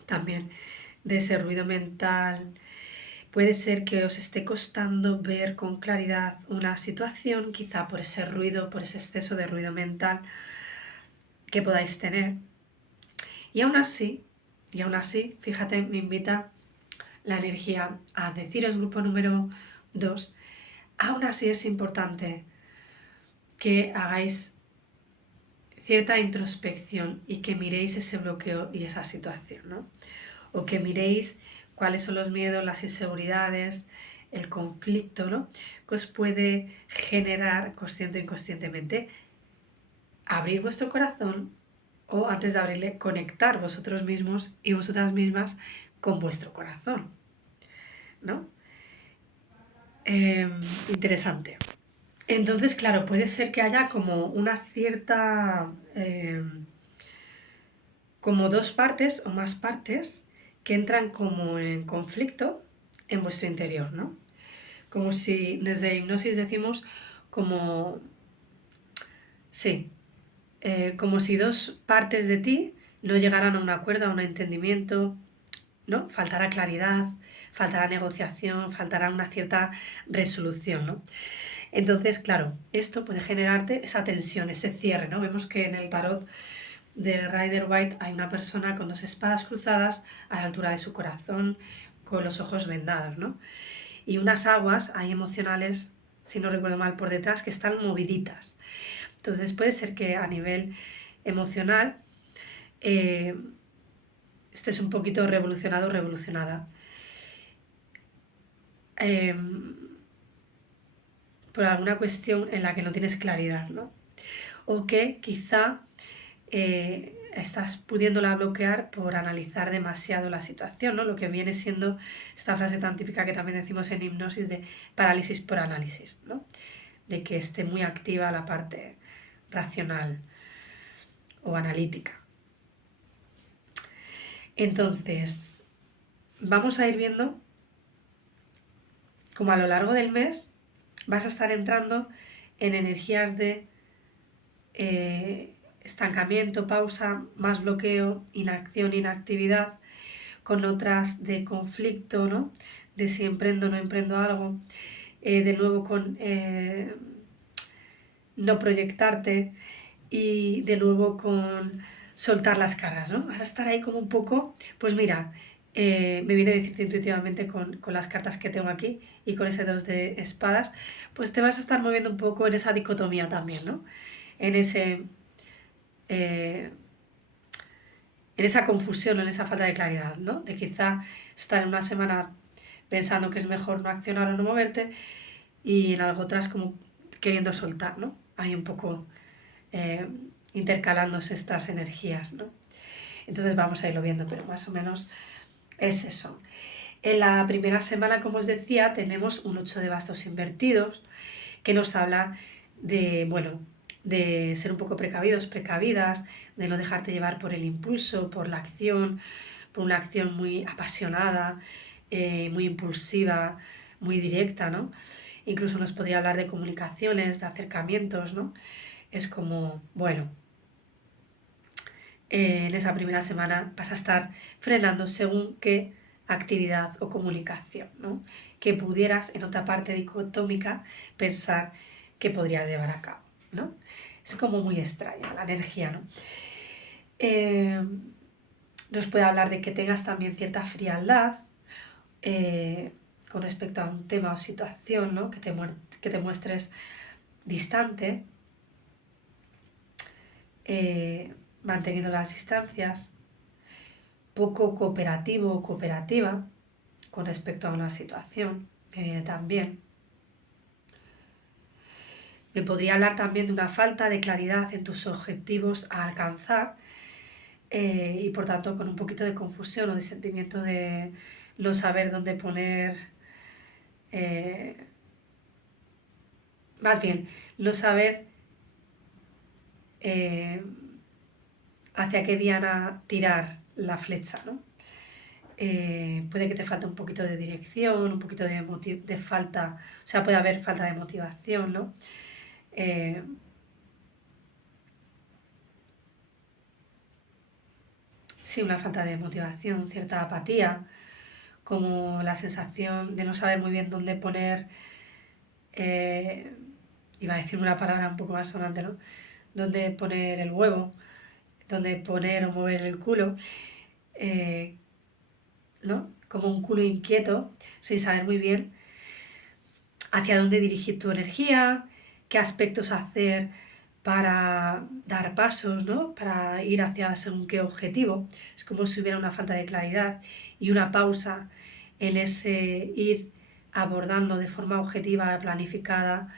también de ese ruido mental. Puede ser que os esté costando ver con claridad una situación, quizá por ese ruido, por ese exceso de ruido mental que podáis tener. Y aún así, fíjate, me invita la energía a deciros, grupo número 2, aún así es importante que hagáis cierta introspección y que miréis ese bloqueo y esa situación, ¿no? O que miréis cuáles son los miedos, las inseguridades, el conflicto, ¿no? Que os puede generar, consciente o inconscientemente, abrir vuestro corazón o, antes de abrirle, conectar vosotros mismos y vosotras mismas con vuestro corazón, ¿no? Interesante. Entonces, claro, puede ser que haya como una cierta... como 2 partes o más partes que entran como en conflicto en vuestro interior, ¿no? Como si, desde hipnosis decimos, como, sí, como si dos partes de ti no llegaran a un acuerdo, a un entendimiento, ¿no? Faltará claridad, faltará negociación, faltará una cierta resolución, ¿no? Entonces, claro, esto puede generarte esa tensión, ese cierre, ¿no? Vemos que en el tarot de Rider White hay una persona con dos espadas cruzadas a la altura de su corazón, con los ojos vendados, ¿no? Y unas aguas hay emocionales, si no recuerdo mal, por detrás, que están moviditas. Entonces puede ser que a nivel emocional estés un poquito revolucionado o revolucionada. Por alguna cuestión en la que no tienes claridad, ¿no? O que quizá estás pudiéndola bloquear por analizar demasiado la situación, ¿no? Lo que viene siendo esta frase tan típica que también decimos en hipnosis de parálisis por análisis, ¿no? De que esté muy activa la parte racional o analítica. Entonces, vamos a ir viendo cómo a lo largo del mes vas a estar entrando en energías de estancamiento, pausa, más bloqueo, inacción, inactividad, con otras de conflicto, ¿no? De si emprendo o no emprendo algo, de nuevo con no proyectarte y de nuevo con soltar las caras, ¿no? Vas a estar ahí como un poco, pues mira, me viene a decirte intuitivamente con las cartas que tengo aquí y con ese 2 de espadas, pues te vas a estar moviendo un poco en esa dicotomía también, ¿no? En ese... en esa confusión, en esa falta de claridad, ¿no? De quizá estar en una semana pensando que es mejor no accionar o no moverte y en algo otras como queriendo soltar, ¿no? Hay un poco eh, intercalándose estas energías, ¿no? Entonces vamos a irlo viendo, pero más o menos es eso. En la primera semana, como os decía, tenemos un 8 de bastos invertidos que nos habla de, bueno, de ser un poco precavidos, precavidas, de no dejarte llevar por el impulso, por la acción, por una acción muy apasionada, muy impulsiva, muy directa, ¿no? Incluso nos podría hablar de comunicaciones, de acercamientos, ¿no? Es como, bueno, en esa primera semana vas a estar frenando según qué actividad o comunicación, ¿no? Que pudieras en otra parte dicotómica pensar que podrías llevar a cabo, ¿no? Es como muy extraña la energía, ¿no? Nos puede hablar de que tengas también cierta frialdad con respecto a un tema o situación, ¿no? Que te muestres distante, manteniendo las distancias, poco cooperativo o cooperativa con respecto a una situación, me viene también. Me podría hablar también de una falta de claridad en tus objetivos a alcanzar y por tanto con un poquito de confusión o de sentimiento de no saber dónde poner, más bien, no saber hacia qué diana tirar la flecha, ¿no? Puede que te falte un poquito de dirección, un poquito de falta, o sea, puede haber falta de motivación, ¿no? Sí, una falta de motivación, cierta apatía, como la sensación de no saber muy bien dónde poner, eh, iba a decir una palabra un poco más sonante, ¿no? Dónde poner el huevo, dónde poner o mover el culo, eh, ¿no? Como un culo inquieto, sin saber muy bien hacia dónde dirigir tu energía, qué aspectos hacer para dar pasos, ¿no? Para ir hacia según qué objetivo. Es como si hubiera una falta de claridad y una pausa en ese ir abordando de forma objetiva, planificada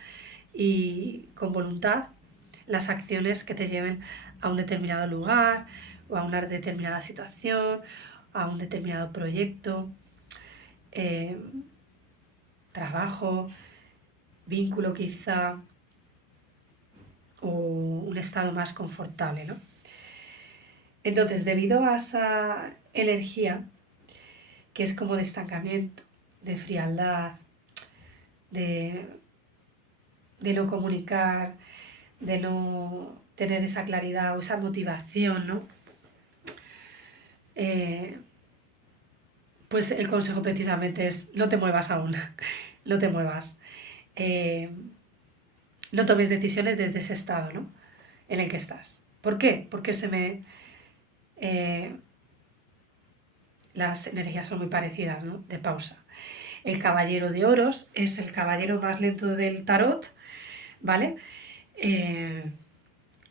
y con voluntad las acciones que te lleven a un determinado lugar o a una determinada situación, a un determinado proyecto, trabajo, vínculo quizá, o un estado más confortable, ¿no? Entonces, debido a esa energía, que es como de estancamiento, de frialdad, de no comunicar, de no tener esa claridad o esa motivación, ¿no? Pues el consejo precisamente es no te muevas aún, no te muevas. Eh, no tomes decisiones desde ese estado, ¿no? En el que estás. ¿Por qué? Porque las energías son muy parecidas, ¿no? De pausa. El caballero de oros es el caballero más lento del tarot, ¿vale?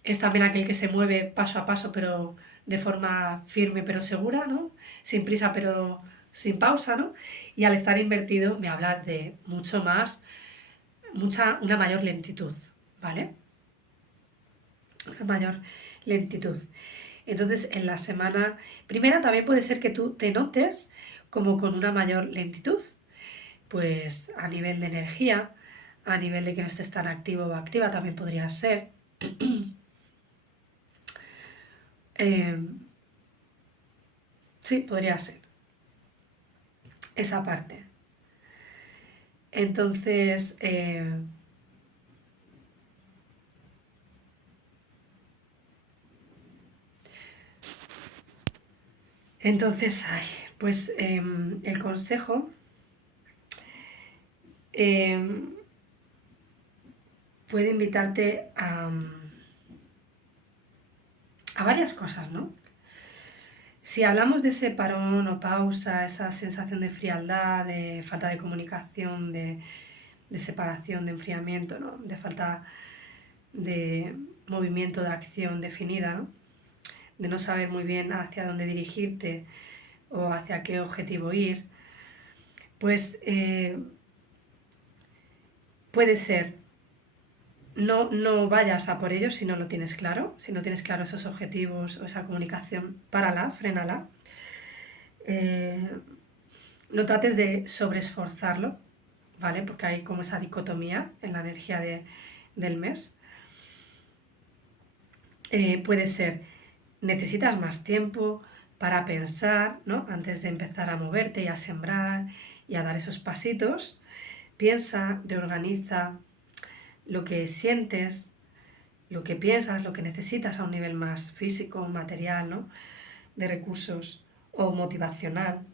Es también aquel que se mueve paso a paso, pero de forma firme pero segura, ¿no? Sin prisa pero sin pausa, ¿no? Y al estar invertido me habla de mucho más, una mayor lentitud, ¿vale? Una mayor lentitud. Entonces, en la semana primera también puede ser que tú te notes como con una mayor lentitud, pues a nivel de energía, a nivel de que no estés tan activo o activa también podría ser. Sí, podría ser esa parte. Entonces, ay, pues el consejo em, puede invitarte a varias cosas, ¿no? Si hablamos de ese parón o pausa, esa sensación de frialdad, de falta de comunicación, de separación, de enfriamiento, ¿no? De falta de movimiento, de acción definida, ¿no? De no saber muy bien hacia dónde dirigirte o hacia qué objetivo ir, pues puede ser no vayas a por ellos si no lo tienes claro, si no tienes claro esos objetivos o esa comunicación, párala, frénala. No trates de sobreesforzarlo, ¿vale? Porque hay como esa dicotomía en la energía del mes. Puede ser, necesitas más tiempo para pensar, ¿no? Antes de empezar a moverte y a sembrar y a dar esos pasitos. Piensa, reorganiza lo que sientes, lo que piensas, lo que necesitas a un nivel más físico, material, ¿no? De recursos o motivacional.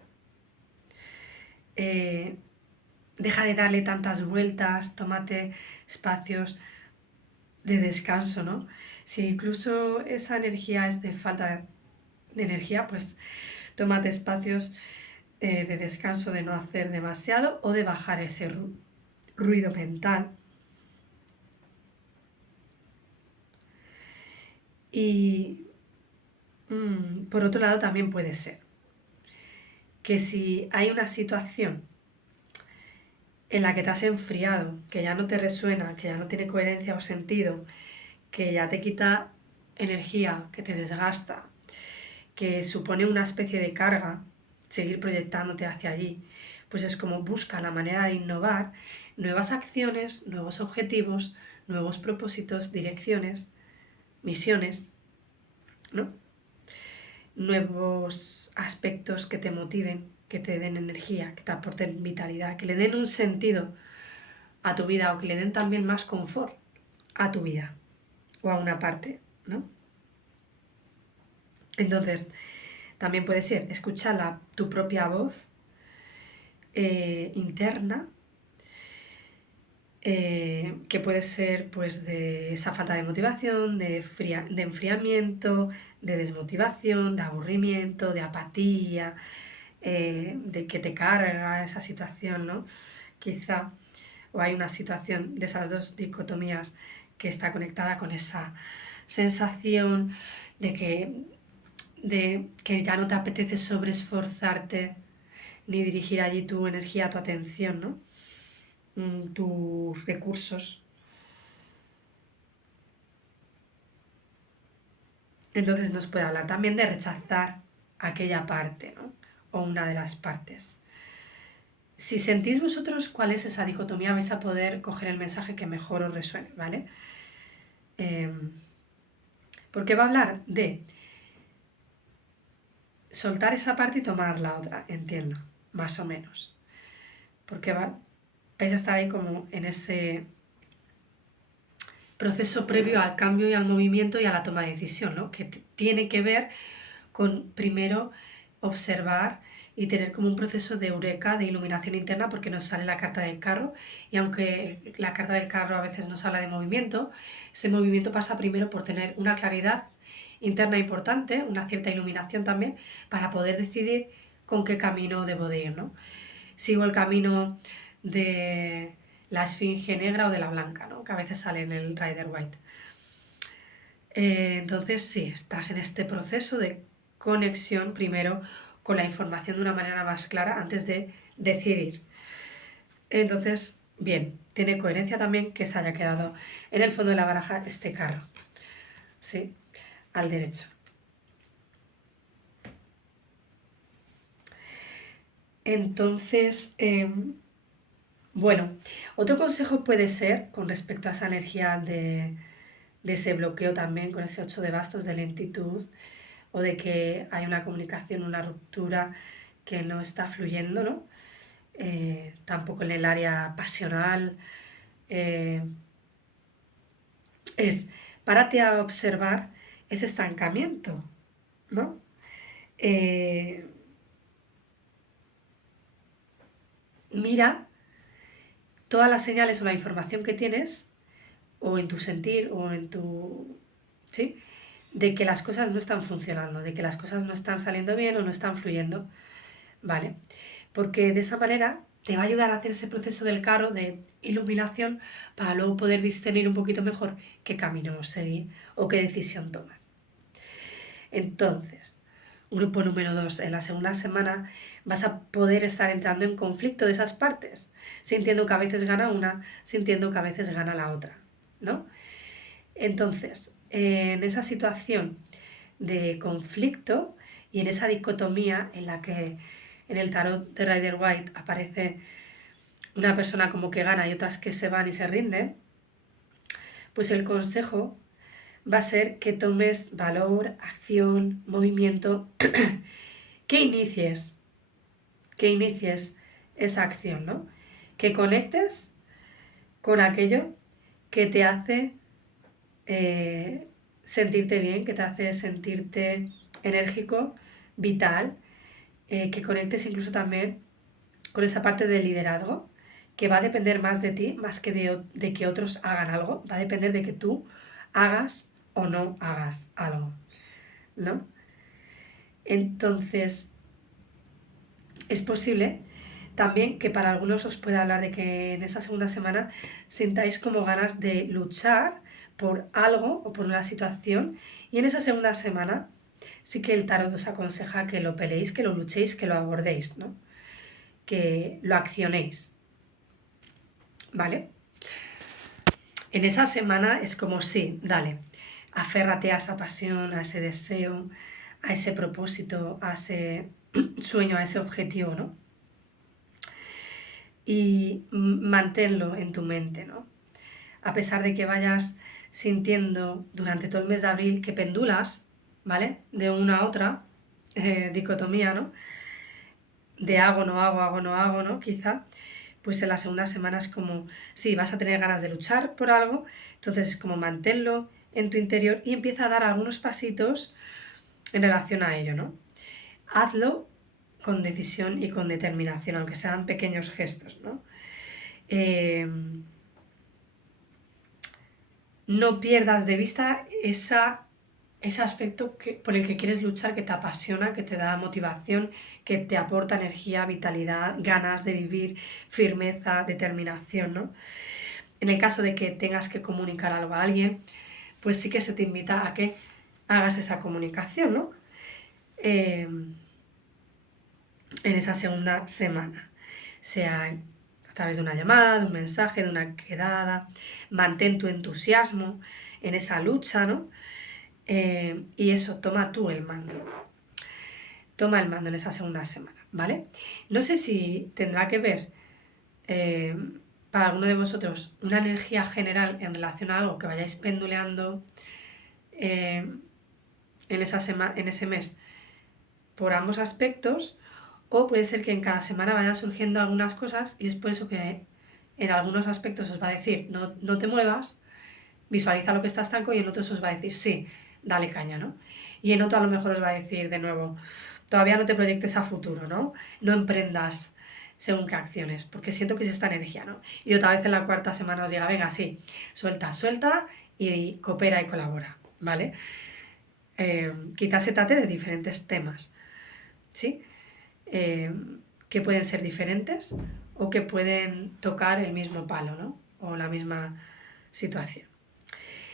Deja de darle tantas vueltas, tómate espacios de descanso, ¿no? Si incluso esa energía es de falta de energía, pues tómate espacios de descanso, de no hacer demasiado o de bajar ese ruido mental. Y por otro lado también puede ser que si hay una situación en la que te has enfriado, que ya no te resuena, que ya no tiene coherencia o sentido, que ya te quita energía, que te desgasta, que supone una especie de carga, seguir proyectándote hacia allí, pues es como busca la manera de innovar nuevas acciones, nuevos objetivos, nuevos propósitos, direcciones, misiones, ¿no? Nuevos aspectos que te motiven, que te den energía, que te aporten vitalidad, que le den un sentido a tu vida o que le den también más confort a tu vida o a una parte, ¿no? Entonces, también puede ser escuchar tu propia voz interna, que puede ser pues de esa falta de motivación, de enfriamiento, de desmotivación, de aburrimiento, de apatía, de que te carga esa situación, ¿no? Quizá, o hay una situación de esas dos dicotomías que está conectada con esa sensación de que ya no te apetece sobreesforzarte ni dirigir allí tu energía, tu atención, ¿no? Tus recursos. Entonces nos puede hablar también de rechazar aquella parte, ¿no? O una de las partes. Si sentís vosotros cuál es esa dicotomía, vais a poder coger el mensaje que mejor os resuene, ¿vale? Porque va a hablar de soltar esa parte y tomar la otra, entiendo. más o menos. Porque vais a estar ahí como en ese proceso previo al cambio y al movimiento y a la toma de decisión, ¿no? Que tiene que ver con primero observar y tener como un proceso de eureka, de iluminación interna, porque nos sale la carta del carro, y aunque la carta del carro a veces nos habla de movimiento, ese movimiento pasa primero por tener una claridad interna importante, una cierta iluminación también, para poder decidir con qué camino debo de ir, ¿no? Sigo el camino de la esfinge negra o de la blanca, ¿no? Que a veces sale en el Rider White. Entonces sí, estás en este proceso de conexión primero con la información de una manera más clara antes de decidir. Entonces, bien, tiene coherencia también que se haya quedado en el fondo de la baraja este carro, ¿sí? Al derecho. Entonces, bueno, otro consejo puede ser con respecto a esa energía de ese bloqueo también, con ese 8 de bastos de lentitud, o de que hay una comunicación, una ruptura que no está fluyendo, ¿no? Tampoco en el área pasional. Es, párate a observar ese estancamiento, ¿no? Mira todas las señales o la información que tienes, o en tu sentir, o en tu... ¿sí? De que las cosas no están funcionando, de que las cosas no están saliendo bien o no están fluyendo, ¿vale? Porque de esa manera te va a ayudar a hacer ese proceso del carro de iluminación para luego poder discernir un poquito mejor qué camino seguir o qué decisión tomar. Entonces, grupo número 2, en la segunda semana vas a poder estar entrando en conflicto de esas partes, sintiendo que a veces gana una, sintiendo que a veces gana la otra, ¿no? Entonces, en esa situación de conflicto y en esa dicotomía en la que en el tarot de Rider White aparece una persona como que gana y otras que se van y se rinden, pues el consejo va a ser que tomes valor, acción, movimiento, que inicies, esa acción, ¿no? Que conectes con aquello que te hace sentirte bien, que te hace sentirte enérgico, vital, que conectes incluso también con esa parte del liderazgo, que va a depender más de ti, más que de que otros hagan algo, va a depender de que tú hagas o no hagas algo, ¿no? Entonces, es posible también que para algunos os pueda hablar de que en esa segunda semana sintáis como ganas de luchar por algo o por una situación, y en esa segunda semana sí que el tarot os aconseja que lo peleéis, que lo luchéis, que lo abordéis, ¿no? Que lo accionéis, ¿vale? En esa semana es como sí, dale, aférrate a esa pasión, a ese deseo, a ese propósito, a ese sueño, a ese objetivo, ¿no? Y manténlo en tu mente, ¿no? A pesar de que vayas sintiendo durante todo el mes de abril que pendulas, ¿vale? De una a otra, dicotomía, ¿no? De hago, no hago, ¿no? Quizá, pues en la segunda semana es como, sí, vas a tener ganas de luchar por algo, entonces es como manténlo en tu interior y empieza a dar algunos pasitos en relación a ello, ¿no? Hazlo con decisión y con determinación, aunque sean pequeños gestos, ¿no? No pierdas de vista ese aspecto por el que quieres luchar, que te apasiona, que te da motivación, que te aporta energía, vitalidad, ganas de vivir, firmeza, determinación, ¿no? En el caso de que tengas que comunicar algo a alguien, pues sí que se te invita a que hagas esa comunicación, ¿no? En esa segunda semana, sea a través de una llamada, de un mensaje, de una quedada. Mantén tu entusiasmo en esa lucha, ¿no? Y eso, toma tú el mando. Toma el mando en esa segunda semana, ¿vale? No sé si tendrá que ver para alguno de vosotros una energía general en relación a algo que vayáis penduleando en ese mes por ambos aspectos, O puede ser que en cada semana vayan surgiendo algunas cosas y es por eso que en algunos aspectos os va a decir no te muevas, visualiza lo que está estanco, y en otros os va a decir sí, dale caña, ¿no? Y en otro a lo mejor os va a decir de nuevo, todavía no te proyectes a futuro, ¿no? No emprendas según qué acciones, porque siento que es esta energía, ¿no? Y otra vez en la cuarta semana os diga, venga, sí, suelta y coopera y colabora, ¿vale? Quizás se trate de diferentes temas, ¿sí? Que pueden ser diferentes o que pueden tocar el mismo palo, ¿no? O la misma situación.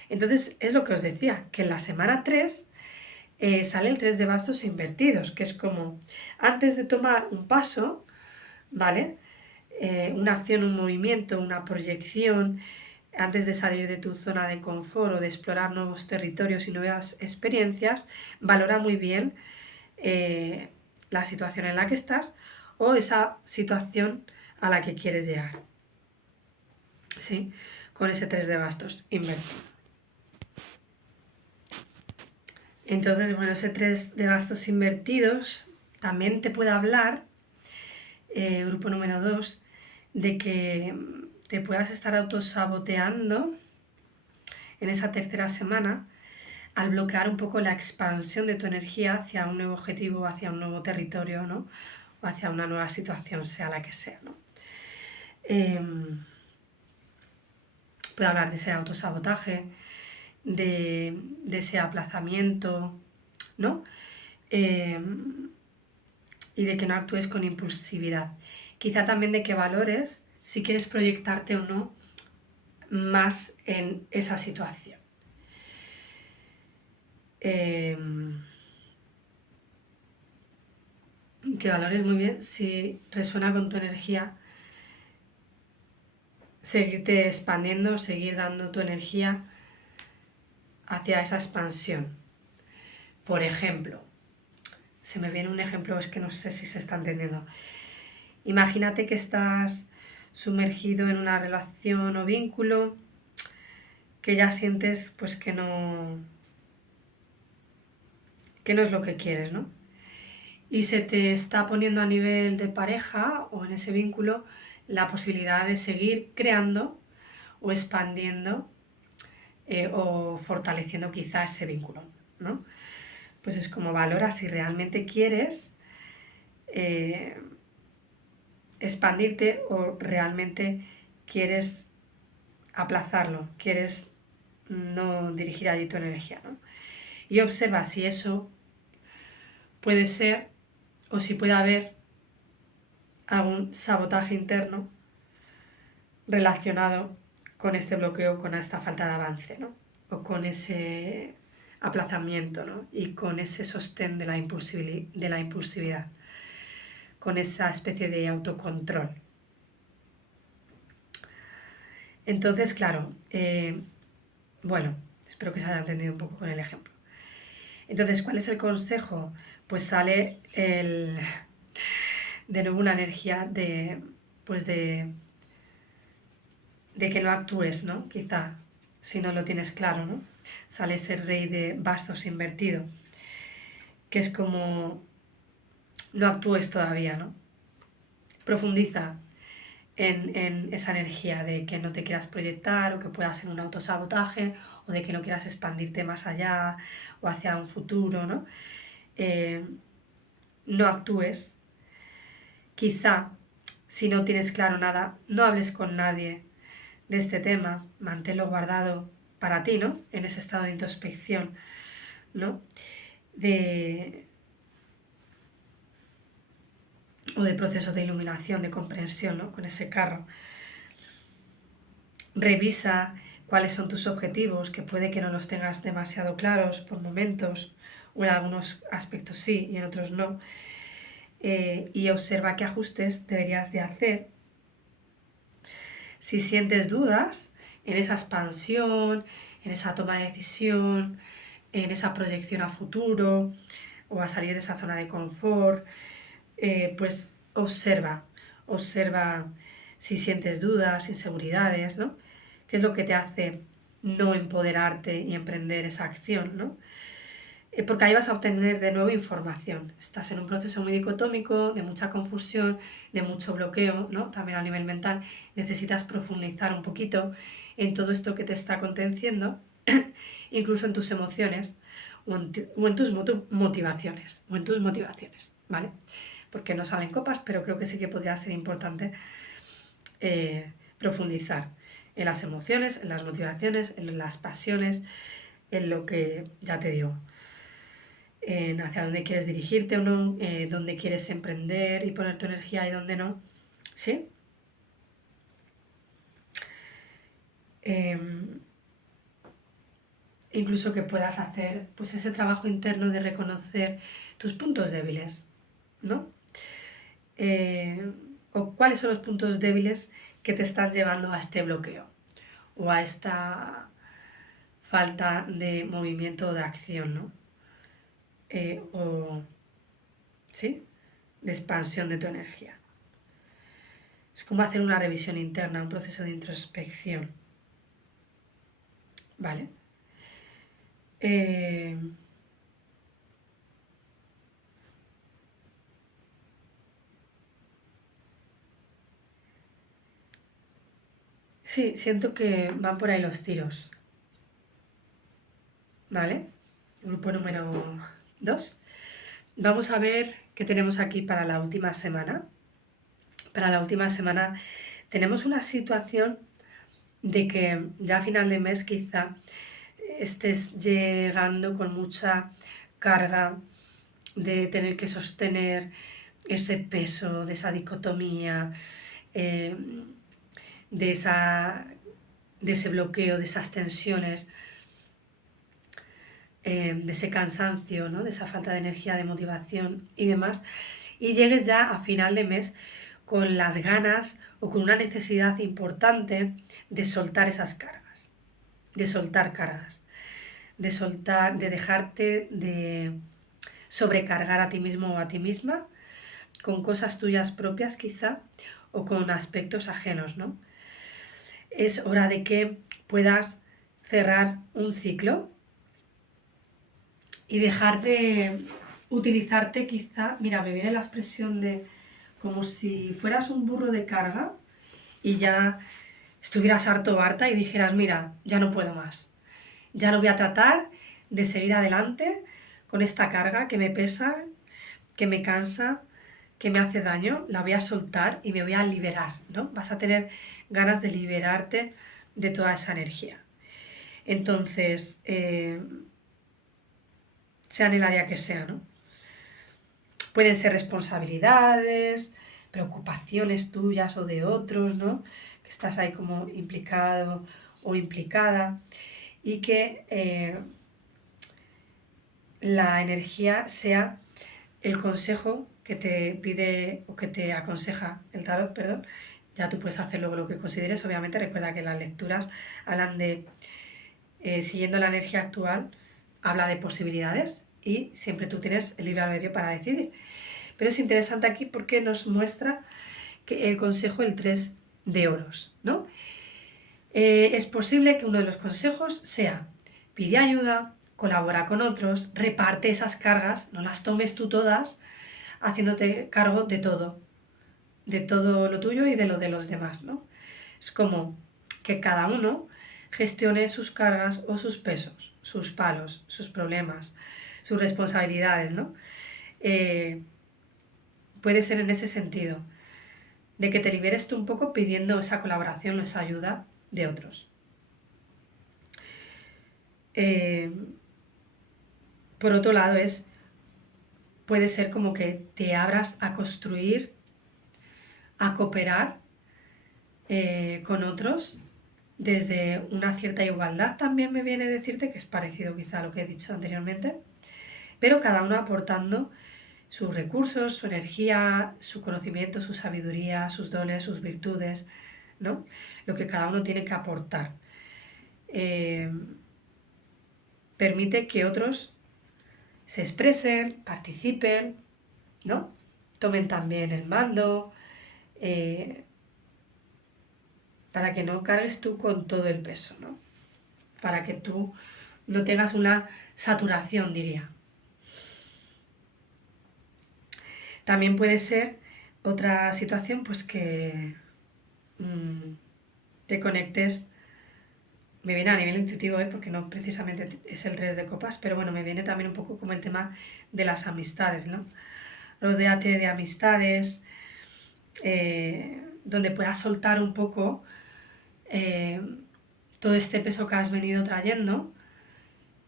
Entonces, es lo que os decía, que en la semana 3 sale el 3 de bastos invertidos, que es como antes de tomar un paso, ¿vale? Una acción, un movimiento, una proyección, antes de salir de tu zona de confort o de explorar nuevos territorios y nuevas experiencias, valora muy bien la situación en la que estás o esa situación a la que quieres llegar. ¿Sí? Con ese 3 de bastos invertido. Entonces, bueno, ese 3 de bastos invertidos también te puede hablar, grupo número 2, de que te puedas estar autosaboteando en esa tercera semana al bloquear un poco la expansión de tu energía hacia un nuevo objetivo, hacia un nuevo territorio, ¿no? O hacia una nueva situación, sea la que sea, ¿no? Puede hablar de ese autosabotaje, de ese aplazamiento, ¿no? Y de que no actúes con impulsividad. Quizá también de que valores si quieres proyectarte o no más en esa situación. Que valores muy bien si resuena con tu energía seguirte expandiendo, seguir dando tu energía hacia esa expansión. Por ejemplo, se me viene un ejemplo, es que no sé si se está entendiendo. Imagínate que estás sumergido en una relación o vínculo que ya sientes pues que no es lo que quieres, ¿no? Y se te está poniendo a nivel de pareja o en ese vínculo la posibilidad de seguir creando o expandiendo o fortaleciendo quizá ese vínculo, ¿no? Pues es como valora si realmente quieres expandirte o realmente quieres aplazarlo, quieres no dirigir allí tu energía, ¿no? Y observa si eso puede ser o si puede haber algún sabotaje interno relacionado con este bloqueo, con esta falta de avance, ¿no? O con ese aplazamiento, ¿no? Y con ese sostén de la impulsividad, con esa especie de autocontrol. Entonces, claro, bueno, espero que se haya entendido un poco con el ejemplo. Entonces, ¿cuál es el consejo? Pues sale de nuevo una energía de que no actúes, ¿no? Quizá, si no lo tienes claro, ¿no? Sale ese rey de bastos invertido, que es como no actúes todavía, ¿no? Profundiza en esa energía de que no te quieras proyectar o que pueda ser un autosabotaje o de que no quieras expandirte más allá o hacia un futuro, ¿no? No actúes. Quizá, si no tienes claro nada, no hables con nadie de este tema, manténlo guardado para ti, ¿no? En ese estado de introspección, ¿no? O de proceso de iluminación, de comprensión, ¿no? Con ese carro. Revisa cuáles son tus objetivos, que puede que no los tengas demasiado claros por momentos, o en algunos aspectos sí y en otros no. Y observa qué ajustes deberías de hacer. Si sientes dudas en esa expansión, en esa toma de decisión, en esa proyección a futuro o a salir de esa zona de confort, pues observa si sientes dudas, inseguridades, ¿no? ¿Qué es lo que te hace no empoderarte y emprender esa acción, ¿no? porque ahí vas a obtener de nuevo información. Estás en un proceso muy dicotómico, de mucha confusión, de mucho bloqueo, ¿no? También a nivel mental. Necesitas profundizar un poquito en todo esto que te está aconteciendo, incluso en tus emociones o en tus motivaciones, ¿vale? Porque no salen copas, pero creo que sí que podría ser importante profundizar en las emociones, en las motivaciones, en las pasiones, en lo que ya te digo, en hacia dónde quieres dirigirte o no, dónde quieres emprender y poner tu energía y dónde no, ¿sí? Incluso que puedas hacer pues ese trabajo interno de reconocer tus puntos débiles, ¿no? O cuáles son los puntos débiles que te están llevando a este bloqueo o a esta falta de movimiento o de acción, ¿no? ¿Sí? De expansión de tu energía. Es como hacer una revisión interna, un proceso de introspección, ¿vale? Sí, siento que van por ahí los tiros, ¿vale? Grupo número 2. Vamos a ver qué tenemos aquí para la última semana. Para la última semana tenemos una situación de que ya a final de mes quizá estés llegando con mucha carga de tener que sostener ese peso, de esa dicotomía, eh, de, de ese bloqueo, de esas tensiones, de ese cansancio, ¿no? De esa falta de energía, de motivación y demás, y llegues ya a final de mes con las ganas o con una necesidad importante de soltar esas cargas, de soltar cargas, de soltar, de dejarte de sobrecargar a ti mismo o a ti misma con cosas tuyas propias quizá o con aspectos ajenos, ¿no? Es hora de que puedas cerrar un ciclo y dejar de utilizarte quizá, mira, me viene la expresión de como si fueras un burro de carga y ya estuvieras harto o harta y dijeras, mira, ya no puedo más, ya no voy a tratar de seguir adelante con esta carga que me pesa, que me cansa, que me hace daño, la voy a soltar y me voy a liberar, ¿no? Vas a tener ganas de liberarte de toda esa energía. Entonces, sea en el área que sea, ¿no? Pueden ser responsabilidades, preocupaciones tuyas o de otros, ¿no? Que estás ahí como implicado o implicada y que la energía sea el consejo que te pide o que te aconseja el tarot, perdón. Ya tú puedes hacer luego lo que consideres. Obviamente recuerda que las lecturas hablan de, siguiendo la energía actual, habla de posibilidades y siempre tú tienes el libre albedrío para decidir. Pero es interesante aquí porque nos muestra que el consejo, el 3 de oros, ¿no? Es posible que uno de los consejos sea pide ayuda, colabora con otros, reparte esas cargas, no las tomes tú todas, haciéndote cargo de todo lo tuyo y de lo de los demás, ¿no? Es como que cada uno gestione sus cargas o sus pesos, sus palos, sus problemas, sus responsabilidades, ¿no? Puede ser en ese sentido, de que te liberes tú un poco pidiendo esa colaboración o esa ayuda de otros. Por otro lado puede ser como que te abras a construir, a cooperar con otros desde una cierta igualdad. También me viene a decirte que es parecido quizá a lo que he dicho anteriormente, pero cada uno aportando sus recursos, su energía, su conocimiento, su sabiduría, sus dones, sus virtudes, ¿no? Lo que cada uno tiene que aportar. Permite que otros se expresen, participen, ¿no? Tomen también el mando, para que no cargues tú con todo el peso, ¿no? Para que tú no tengas una saturación, diría. También puede ser otra situación pues que te conectes, me viene a nivel intuitivo, porque no precisamente es el 3 de copas, pero bueno, me viene también un poco como el tema de las amistades, ¿no? Rodéate de amistades, donde puedas soltar un poco todo este peso que has venido trayendo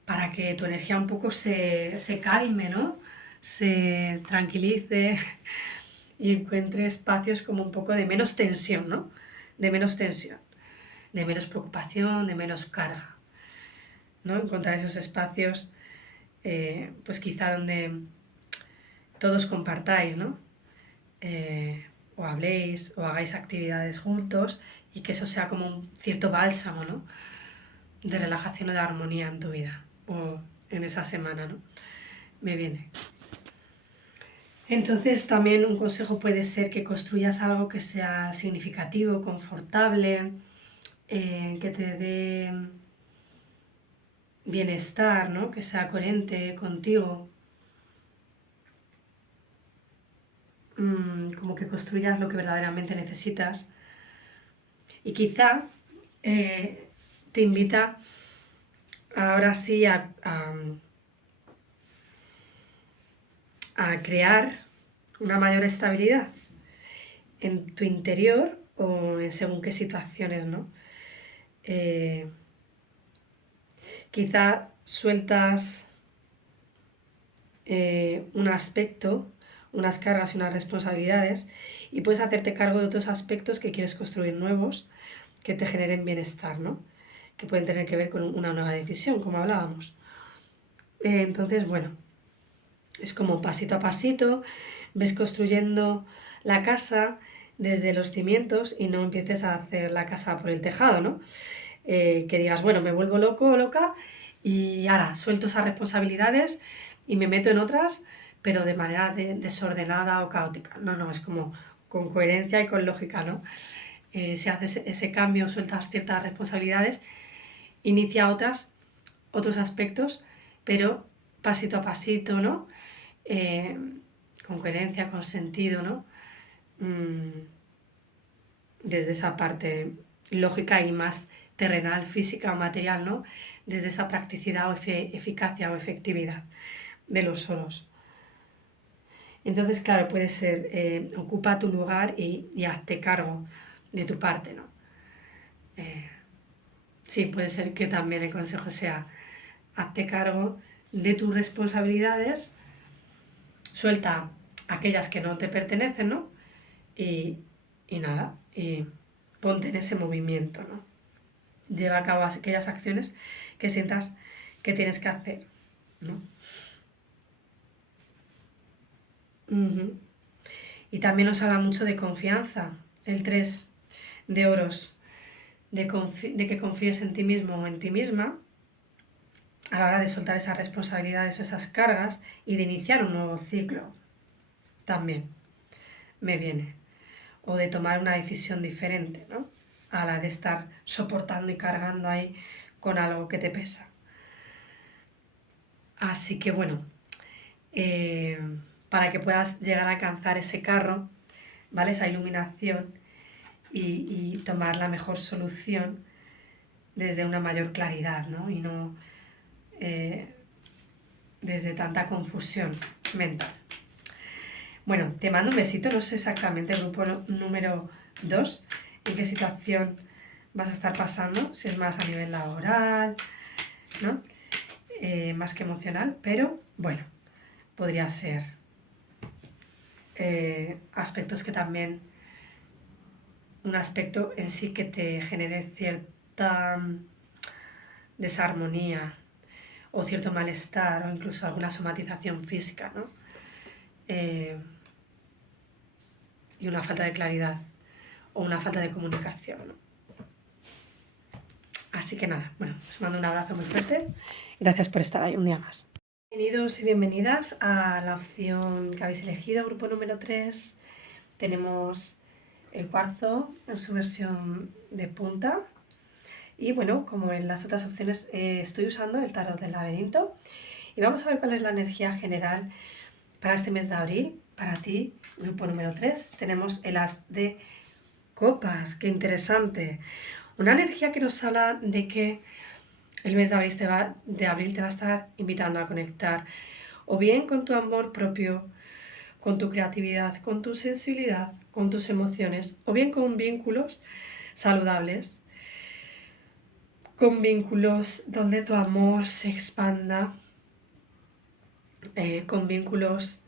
para que tu energía un poco se calme, ¿no? Se tranquilice y encuentre espacios como un poco de menos tensión, ¿no? De menos tensión, de menos preocupación, de menos carga, ¿no? Encontrar esos espacios, pues quizá donde todos compartáis, ¿no? O habléis o hagáis actividades juntos y que eso sea como un cierto bálsamo, ¿no? De relajación o de armonía en tu vida o en esa semana, ¿no? Me viene. Entonces también un consejo puede ser que construyas algo que sea significativo, confortable, que te dé bienestar, ¿no? Que sea coherente contigo. Como que construyas lo que verdaderamente necesitas. Y quizá te invita ahora sí a crear una mayor estabilidad en tu interior o en según qué situaciones, ¿no? Quizá sueltas un aspecto, unas cargas y unas responsabilidades y puedes hacerte cargo de otros aspectos que quieres construir nuevos que te generen bienestar, ¿no? Que pueden tener que ver con una nueva decisión, como hablábamos. Entonces, bueno, es como pasito a pasito, ves construyendo la casa desde los cimientos y no empieces a hacer la casa por el tejado, ¿no? Que digas, bueno, me vuelvo loco o loca y ahora suelto esas responsabilidades y me meto en otras, pero de manera desordenada o caótica. No, no, es como con coherencia y con lógica, ¿no? Si haces ese cambio, sueltas ciertas responsabilidades, inicia otros aspectos, pero pasito a pasito, ¿no? Con coherencia, con sentido, ¿no? Desde esa parte lógica y más terrenal, física o material, ¿no? Desde esa practicidad o eficacia o efectividad de los solos. Entonces, claro, puede ser, ocupa tu lugar y hazte cargo de tu parte, ¿no? Sí, puede ser que también el consejo sea, hazte cargo de tus responsabilidades, suelta aquellas que no te pertenecen, ¿no? Y nada, y ponte en ese movimiento, ¿no? Lleva a cabo aquellas acciones que sientas que tienes que hacer, ¿no? Uh-huh. Y también nos habla mucho de confianza, el 3 de oros, de que confíes en ti mismo o en ti misma a la hora de soltar esas responsabilidades o esas cargas y de iniciar un nuevo ciclo. También me viene. O de tomar una decisión diferente, ¿no? A la de estar soportando y cargando ahí con algo que te pesa. Así que bueno, para que puedas llegar a alcanzar ese carro, ¿vale? Esa iluminación y tomar la mejor solución desde una mayor claridad, ¿no? Y no desde tanta confusión mental. Bueno, te mando un besito, no sé exactamente, grupo número 2, en qué situación vas a estar pasando, si es más a nivel laboral, ¿no? Más que emocional, pero bueno, podría ser aspectos que también, un aspecto en sí que te genere cierta desarmonía o cierto malestar o incluso alguna somatización física, ¿no? Y una falta de claridad o una falta de comunicación, ¿no? Así que nada, bueno, os mando un abrazo muy fuerte. Gracias por estar ahí un día más. Bienvenidos y bienvenidas a la opción que habéis elegido, grupo número 3. Tenemos el cuarzo en su versión de punta. Y bueno, como en las otras opciones, estoy usando el tarot del laberinto. Y vamos a ver cuál es la energía general para este mes de abril para ti, grupo número 3, tenemos el as de copas. ¡Qué interesante! Una energía que nos habla de que el mes de abril te va a estar invitando a conectar o bien con tu amor propio, con tu creatividad, con tu sensibilidad, con tus emociones, o bien con vínculos saludables, con vínculos donde tu amor se expanda, con vínculos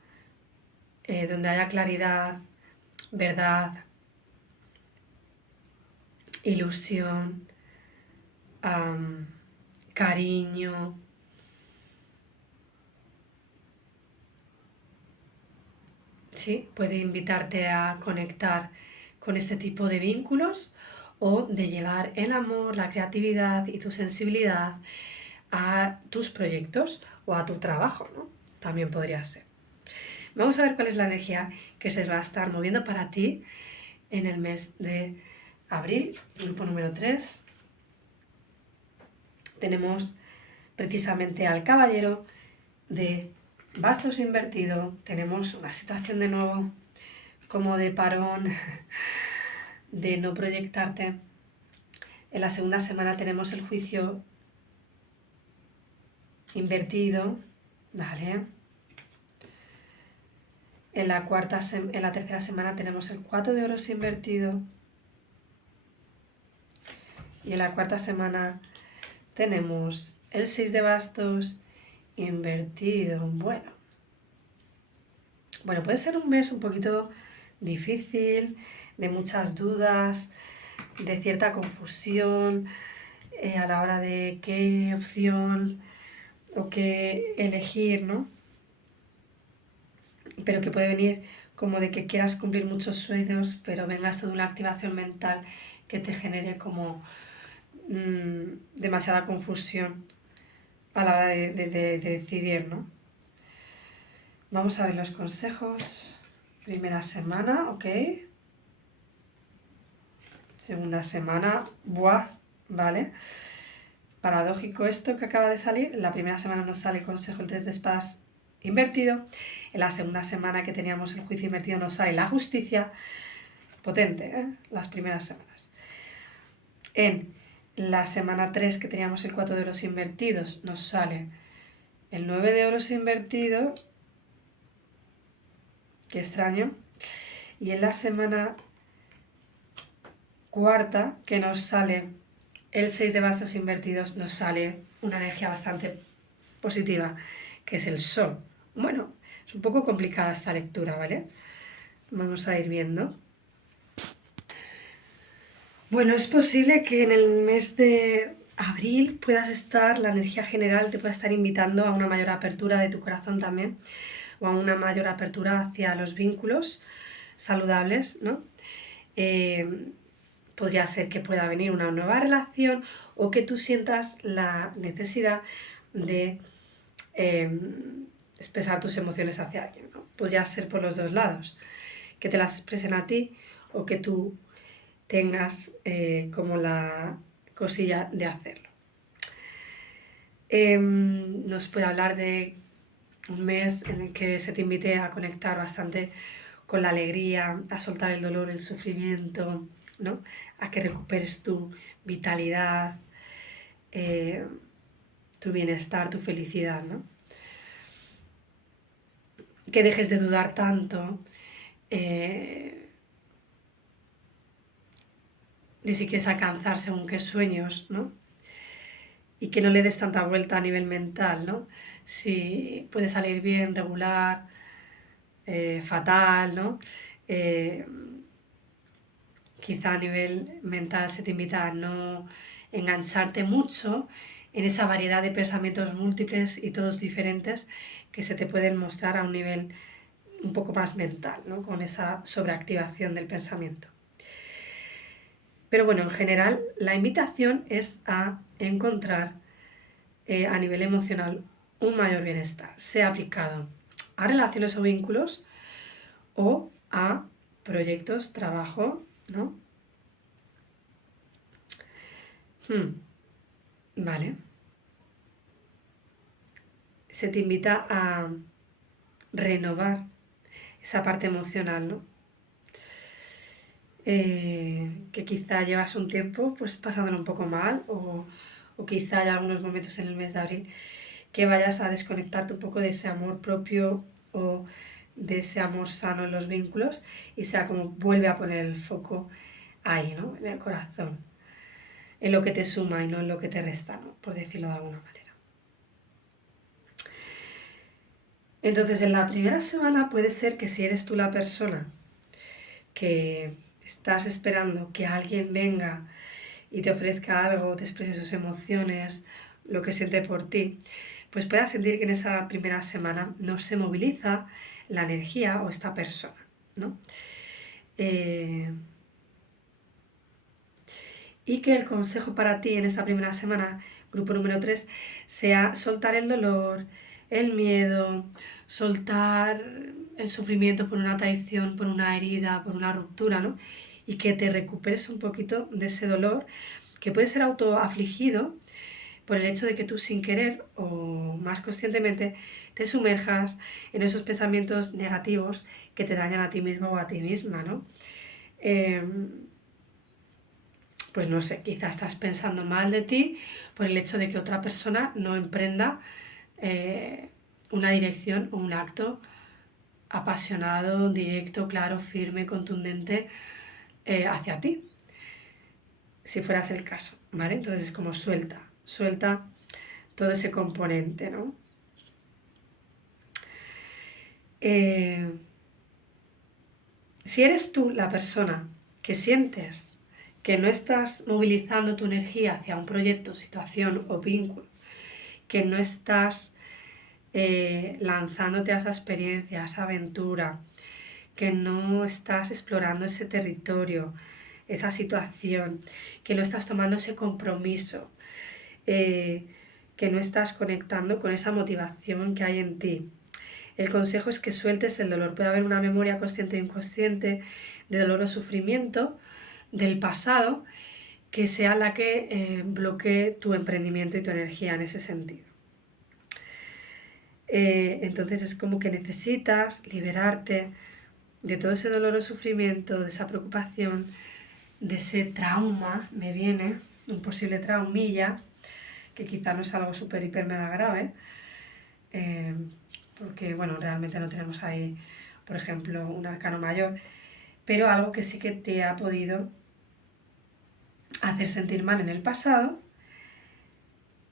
donde haya claridad, verdad, ilusión, cariño. Sí, puede invitarte a conectar con este tipo de vínculos o de llevar el amor, la creatividad y tu sensibilidad a tus proyectos o a tu trabajo, ¿no? También podría ser. Vamos a ver cuál es la energía que se va a estar moviendo para ti en el mes de abril, grupo número 3. Tenemos precisamente al caballero de bastos invertido. Tenemos una situación de nuevo como de parón, de no proyectarte. En la segunda semana tenemos el juicio invertido, ¿vale? En la tercera semana tenemos el 4 de oros invertido. Y en la cuarta semana tenemos el 6 de bastos invertido. Bueno, puede ser un mes un poquito difícil, de muchas dudas, de cierta confusión a la hora de qué opción o qué elegir, ¿no? Pero que puede venir como de que quieras cumplir muchos sueños, pero venga esto de una activación mental que te genere como demasiada confusión a la hora de decidir, ¿no? Vamos a ver los consejos. Primera semana, ok. Segunda semana, ¡buah! ¿Vale? Paradójico esto que acaba de salir. En la primera semana nos sale el consejo el 3 de espadas invertido. En la segunda semana que teníamos el juicio invertido nos sale la justicia. Potente, ¿eh? Las primeras semanas. En la semana 3 que teníamos el 4 de oros invertidos nos sale el 9 de oros invertido. Qué extraño. Y en la semana cuarta que nos sale el 6 de bastos invertidos nos sale una energía bastante positiva, que es el sol. Bueno, es un poco complicada esta lectura, ¿vale? Vamos a ir viendo. Bueno, es posible que en el mes de abril la energía general te pueda estar invitando a una mayor apertura de tu corazón también, o a una mayor apertura hacia los vínculos saludables, ¿no? Podría ser que pueda venir una nueva relación o que tú sientas la necesidad de expresar tus emociones hacia alguien, ¿no? Podría ser por los dos lados, que te las expresen a ti o que tú tengas como la cosilla de hacerlo. Nos puede hablar de un mes en el que se te invite a conectar bastante con la alegría, a soltar el dolor, el sufrimiento, ¿no? A que recuperes tu vitalidad, tu bienestar, tu felicidad, ¿no? Que dejes de dudar tanto de si quieres alcanzar según qué sueños, ¿no? Y que no le des tanta vuelta a nivel mental, ¿no? Si puede salir bien, regular, fatal, ¿no? Quizá a nivel mental se te invita a no engancharte mucho en esa variedad de pensamientos múltiples y todos diferentes que se te pueden mostrar a un nivel un poco más mental, ¿no? Con esa sobreactivación del pensamiento. Pero bueno, en general, la invitación es a encontrar a nivel emocional un mayor bienestar, sea aplicado a relaciones o vínculos o a proyectos, trabajo, ¿no? Vale. Se te invita a renovar esa parte emocional, ¿no? Que quizá llevas un tiempo pues pasándolo un poco mal o quizá hay algunos momentos en el mes de abril que vayas a desconectarte un poco de ese amor propio o de ese amor sano en los vínculos y sea como vuelve a poner el foco ahí, ¿no? En el corazón, en lo que te suma y no en lo que te resta, ¿no? Por decirlo de alguna manera. Entonces, en la primera semana puede ser que si eres tú la persona que estás esperando que alguien venga y te ofrezca algo, te exprese sus emociones, lo que siente por ti, pues puedas sentir que en esa primera semana no se moviliza la energía o esta persona, ¿no? Y que el consejo para ti en esta primera semana, grupo número 3, sea soltar el dolor, el miedo, soltar el sufrimiento por una traición, por una herida, por una ruptura, ¿no? Y que te recuperes un poquito de ese dolor que puede ser autoafligido por el hecho de que tú sin querer o más conscientemente te sumerjas en esos pensamientos negativos que te dañan a ti mismo o a ti misma, ¿no? Pues no sé, quizás estás pensando mal de ti por el hecho de que otra persona no emprenda una dirección o un acto apasionado, directo, claro, firme, contundente hacia ti, si fueras el caso, ¿vale? Entonces es como suelta todo ese componente, ¿no? Si eres tú la persona que sientes que no estás movilizando tu energía hacia un proyecto, situación o vínculo, que no estás lanzándote a esa experiencia, a esa aventura, que no estás explorando ese territorio, esa situación, que no estás tomando ese compromiso, que no estás conectando con esa motivación que hay en ti. El consejo es que sueltes el dolor. Puede haber una memoria consciente e inconsciente de dolor o sufrimiento del pasado que sea la que bloquee tu emprendimiento y tu energía en ese sentido. Entonces es como que necesitas liberarte de todo ese dolor o sufrimiento, de esa preocupación, de ese trauma, me viene, un posible traumilla, que quizá no es algo súper, hiper, mega grave, porque, bueno, realmente no tenemos ahí, por ejemplo, un arcano mayor, pero algo que sí que te ha podido hacer sentir mal en el pasado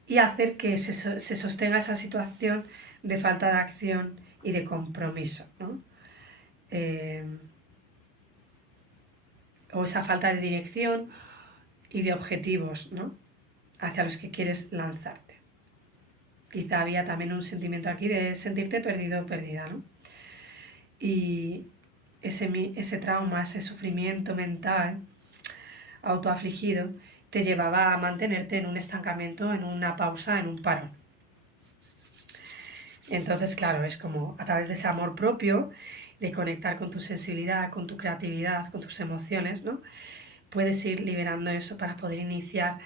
y hacer que se sostenga esa situación de falta de acción y de compromiso, ¿no? O esa falta de dirección y de objetivos, ¿no? Hacia los que quieres lanzarte. Quizá había también un sentimiento aquí de sentirte perdido o perdida, ¿no? Y ese trauma, ese sufrimiento mental autoafligido te llevaba a mantenerte en un estancamiento, en una pausa, en un parón. Entonces, claro, es como a través de ese amor propio, de conectar con tu sensibilidad, con tu creatividad, con tus emociones, ¿no? Puedes ir liberando eso para poder iniciar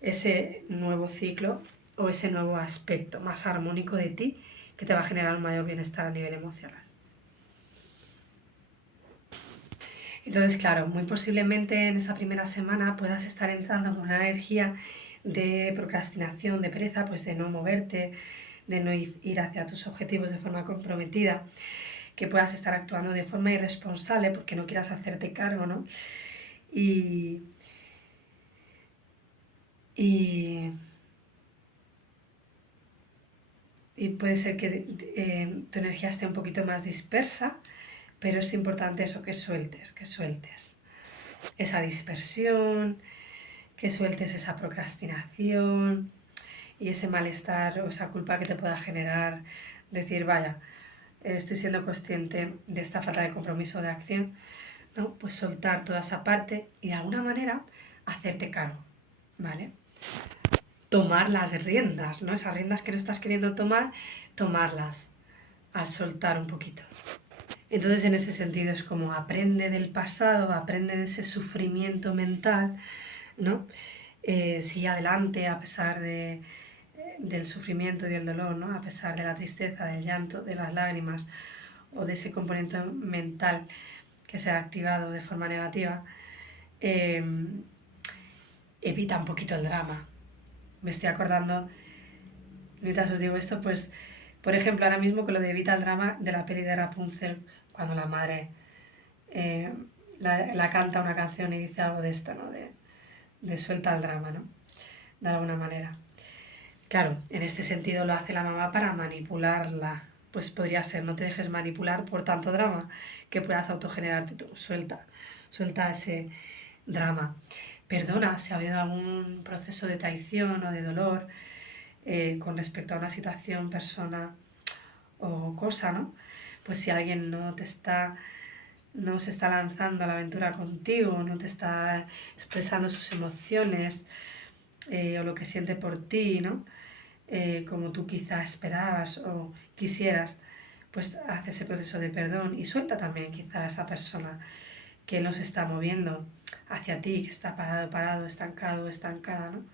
ese nuevo ciclo o ese nuevo aspecto más armónico de ti que te va a generar un mayor bienestar a nivel emocional. Entonces, claro, muy posiblemente en esa primera semana puedas estar entrando con una energía de procrastinación, de pereza, pues de no moverte, de no ir hacia tus objetivos de forma comprometida, que puedas estar actuando de forma irresponsable porque no quieras hacerte cargo, ¿no? Y puede ser que tu energía esté un poquito más dispersa, pero es importante eso, que sueltes esa dispersión, que sueltes esa procrastinación y ese malestar o esa culpa que te pueda generar decir, vaya, estoy siendo consciente de esta falta de compromiso o de acción, ¿no? Pues soltar toda esa parte y de alguna manera hacerte cargo, ¿vale? Tomar las riendas, ¿no? Esas riendas que no estás queriendo tomar, tomarlas, al soltar un poquito. Entonces, en ese sentido, es como aprende del pasado, aprende de ese sufrimiento mental, ¿no? Sigue adelante a pesar del sufrimiento y del dolor, ¿no? A pesar de la tristeza, del llanto, de las lágrimas o de ese componente mental que se ha activado de forma negativa, evita un poquito el drama. Me estoy acordando, mientras os digo esto, pues, por ejemplo, ahora mismo con lo de evita el drama de la peli de Rapunzel, cuando la madre la canta una canción y dice algo de esto, ¿no? De suelta el drama, ¿no? De alguna manera. Claro, en este sentido lo hace la mamá para manipularla. Pues podría ser, no te dejes manipular por tanto drama que puedas autogenerarte tú. Suelta ese drama. Perdona si ha habido algún proceso de traición o de dolor con respecto a una situación, persona o cosa, ¿no? Pues si alguien no se está lanzando a la aventura contigo, no te está expresando sus emociones o lo que siente por ti, ¿no? Como tú quizá esperabas o quisieras, pues hace ese proceso de perdón y suelta también quizá a esa persona que no se está moviendo hacia ti, que está parado, estancado, estancada, ¿no?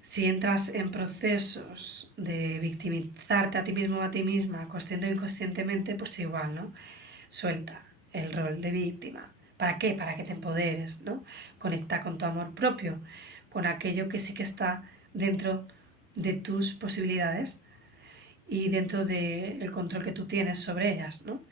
Si entras en procesos de victimizarte a ti mismo o a ti misma, consciente o inconscientemente, pues igual, ¿no? Suelta el rol de víctima. ¿Para qué? Para que te empoderes, ¿no? Conecta con tu amor propio, con aquello que sí que está dentro de tus posibilidades y dentro del control que tú tienes sobre ellas, ¿no?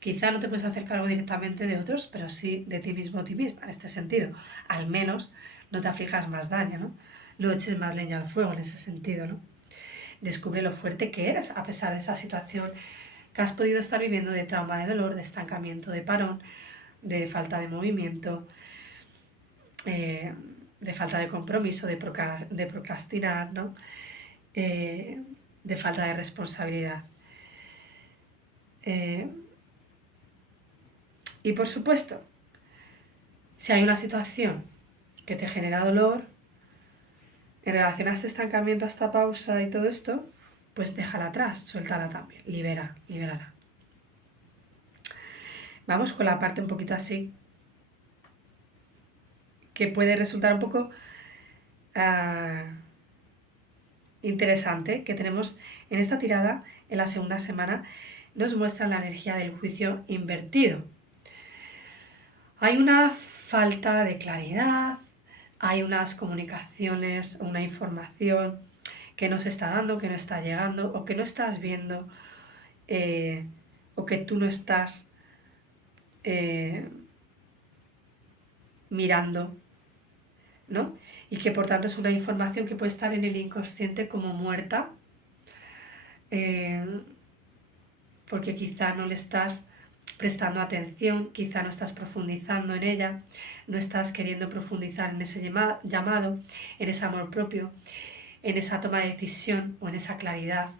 Quizá no te puedes hacer cargo directamente de otros, pero sí de ti mismo o ti misma, en este sentido. Al menos no te aflijas más daño, ¿no? No eches más leña al fuego en ese sentido, ¿no? Descubre lo fuerte que eres a pesar de esa situación que has podido estar viviendo de trauma, de dolor, de estancamiento, de parón, de falta de movimiento, de falta de compromiso, de procrastinar, ¿no? De falta de responsabilidad. Y por supuesto, si hay una situación que te genera dolor, en relación a este estancamiento, a esta pausa y todo esto, pues déjala atrás, suéltala también, libérala. Vamos con la parte un poquito así, que puede resultar un poco interesante, que tenemos en esta tirada, en la segunda semana, nos muestra la energía del juicio invertido. Hay una falta de claridad, hay unas comunicaciones, una información que no se está dando, que no está llegando, o que no estás viendo, o que tú no estás mirando, ¿no? Y que por tanto es una información que puede estar en el inconsciente como muerta, porque quizá no le estás prestando atención, quizá no estás profundizando en ella, no estás queriendo profundizar en ese llamado, en ese amor propio, en esa toma de decisión o en esa claridad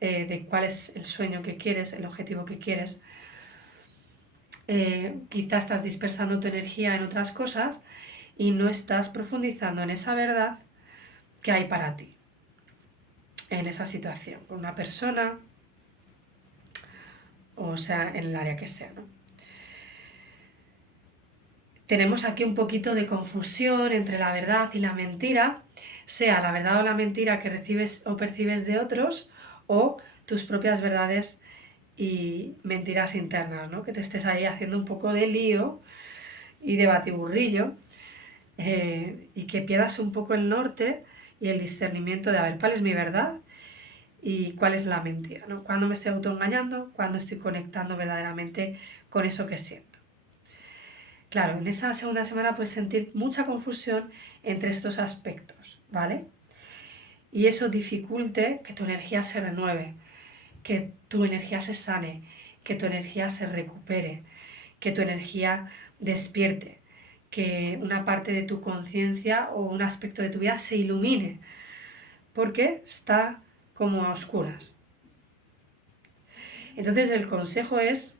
de cuál es el sueño que quieres, el objetivo que quieres. Quizá estás dispersando tu energía en otras cosas y no estás profundizando en esa verdad que hay para ti, en esa situación, con una persona, o sea, en el área que sea, ¿no? Tenemos aquí un poquito de confusión entre la verdad y la mentira, sea la verdad o la mentira que recibes o percibes de otros o tus propias verdades y mentiras internas, ¿no? Que te estés ahí haciendo un poco de lío y de batiburrillo y que pierdas un poco el norte y el discernimiento de a ver cuál es mi verdad y cuál es la mentira, ¿no? Cuándo me estoy autoengañando, cuándo estoy conectando verdaderamente con eso que siento. Claro, en esa segunda semana puedes sentir mucha confusión entre estos aspectos, ¿vale? Y eso dificulte que tu energía se renueve, que tu energía se sane, que tu energía se recupere, que tu energía despierte, que una parte de tu conciencia o un aspecto de tu vida se ilumine, porque está como a oscuras. Entonces el consejo es: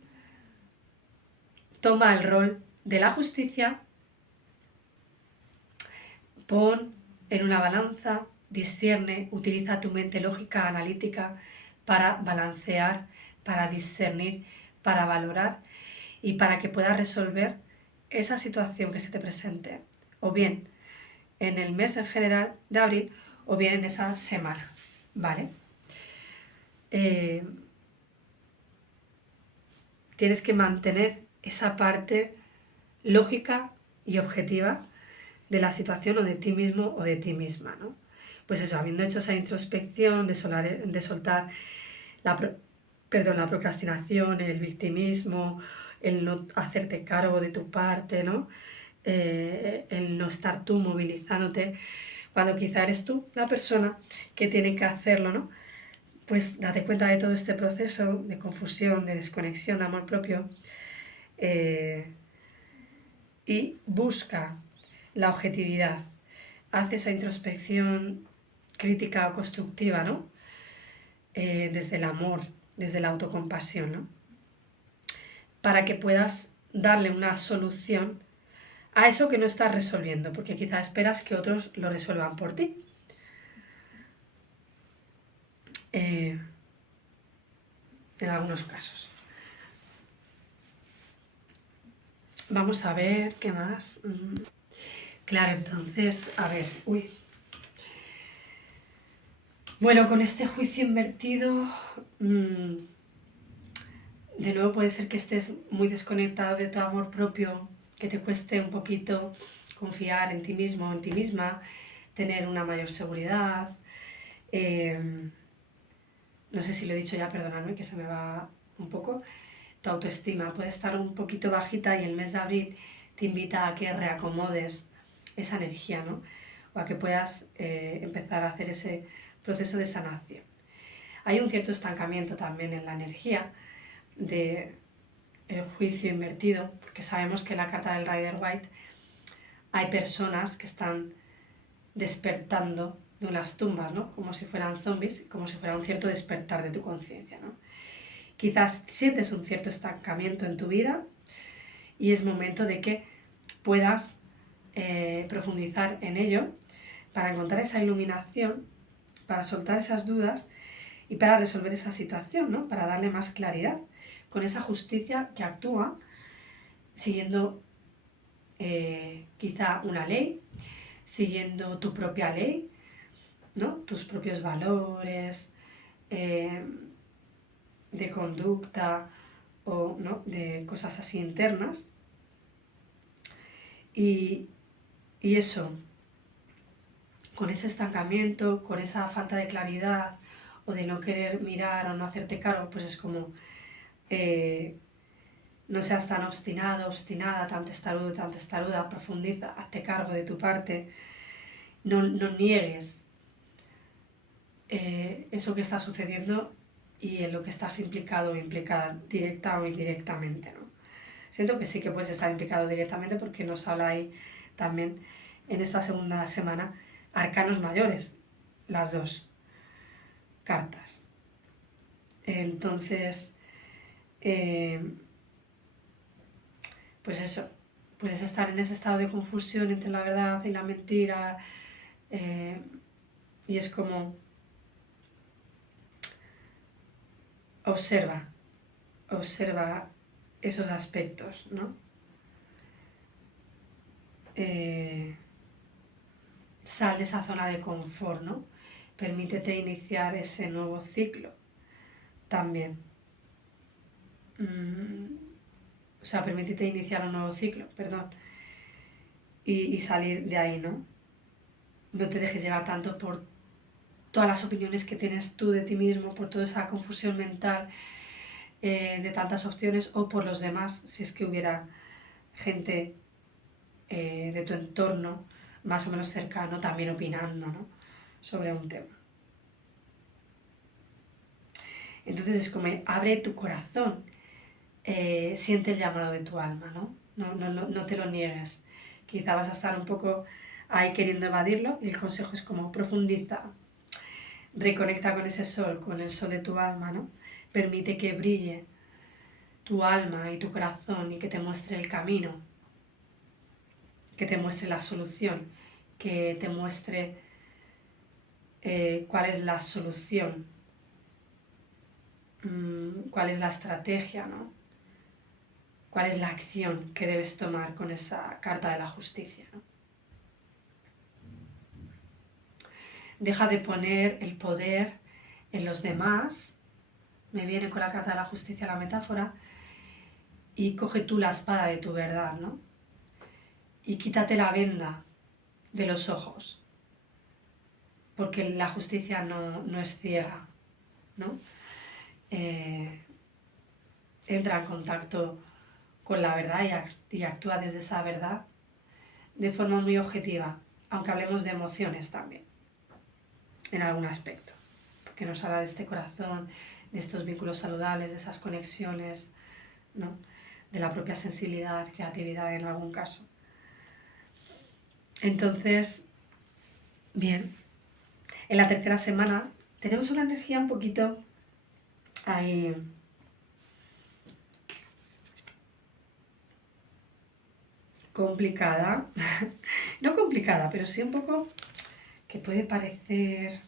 toma el rol de la justicia, pon en una balanza, discierne, utiliza tu mente lógica, analítica para balancear, para discernir, para valorar y para que puedas resolver esa situación que se te presente, o bien en el mes en general de abril o bien en esa semana, ¿vale? eh, tienes que mantener esa parte lógica y objetiva de la situación o de ti mismo o de ti misma, ¿no? Pues eso, habiendo hecho esa introspección de soltar la, la procrastinación, el victimismo, el no hacerte cargo de tu parte, ¿no? El no estar tú movilizándote, cuando quizá eres tú la persona que tiene que hacerlo, ¿no? Pues date cuenta de todo este proceso de confusión, de desconexión, de amor propio, y busca la objetividad. Haz esa introspección crítica o constructiva, ¿no? Desde el amor, desde la autocompasión, ¿no? Para que puedas darle una solución a eso que no estás resolviendo, porque quizá esperas que otros lo resuelvan por ti. En algunos casos. Vamos a ver qué más. Claro, entonces, a ver, uy. Bueno, con este juicio invertido, de nuevo puede ser que estés muy desconectado de tu amor propio, que te cueste un poquito confiar en ti mismo, en ti misma, tener una mayor seguridad. No sé si lo he dicho ya, perdonadme que se me va un poco. Tu autoestima puede estar un poquito bajita y el mes de abril te invita a que reacomodes esa energía, ¿no? O a que puedas empezar a hacer ese proceso de sanación. Hay un cierto estancamiento también en la energía del juicio invertido, porque sabemos que en la carta del Rider White hay personas que están despertando de unas tumbas, ¿no? Como si fueran zombies, como si fuera un cierto despertar de tu conciencia, ¿no? Quizás sientes un cierto estancamiento en tu vida y es momento de que puedas profundizar en ello para encontrar esa iluminación, para soltar esas dudas y para resolver esa situación, ¿no? Para darle más claridad con esa justicia que actúa siguiendo quizá una ley, siguiendo tu propia ley, ¿no? Tus propios valores de conducta o ¿no? de cosas así internas. Y eso, con ese estancamiento, con esa falta de claridad o de no querer mirar o no hacerte cargo, pues es como no seas tan obstinado, obstinada, tan testaruda, profundiza, hazte cargo de tu parte, no niegues eso que está sucediendo y en lo que estás implicado o implicada directa o indirectamente, ¿no? Siento que sí que puedes estar implicado directamente porque nos habla ahí también en esta segunda semana arcanos mayores, las dos cartas. Entonces, pues eso, puedes estar en ese estado de confusión entre la verdad y la mentira, y es como observa esos aspectos, ¿no? Sal de esa zona de confort, ¿no? Permítete iniciar ese nuevo ciclo también. O sea, permítete iniciar un nuevo ciclo, perdón. Y salir de ahí, ¿no? No te dejes llevar tanto por todas las opiniones que tienes tú de ti mismo, por toda esa confusión mental de tantas opciones o por los demás, si es que hubiera gente de tu entorno más o menos cercano también opinando, ¿no? Sobre un tema. Entonces es como abre tu corazón, siente el llamado de tu alma, ¿no? No te lo niegues. Quizá vas a estar un poco ahí queriendo evadirlo y el consejo es como profundiza, reconecta con ese sol, con el sol de tu alma, ¿no? Permite que brille tu alma y tu corazón y que te muestre el camino, que te muestre la solución, que te muestre cuál es la solución, cuál es la estrategia, ¿no? Cuál es la acción que debes tomar con esa carta de la justicia, ¿no? Deja de poner el poder en los demás me viene con la carta de la justicia la metáfora, y coge tú la espada de tu verdad, ¿no? Y quítate la venda de los ojos, porque la justicia no es ciega, ¿no? Entra en contacto con la verdad y actúa desde esa verdad de forma muy objetiva, aunque hablemos de emociones también, en algún aspecto, porque nos habla de este corazón, de estos vínculos saludables, de esas conexiones, ¿no? De la propia sensibilidad, creatividad en algún caso. Entonces, bien, en la tercera semana tenemos una energía un poquito ahí complicada, no complicada, pero sí un poco que puede parecer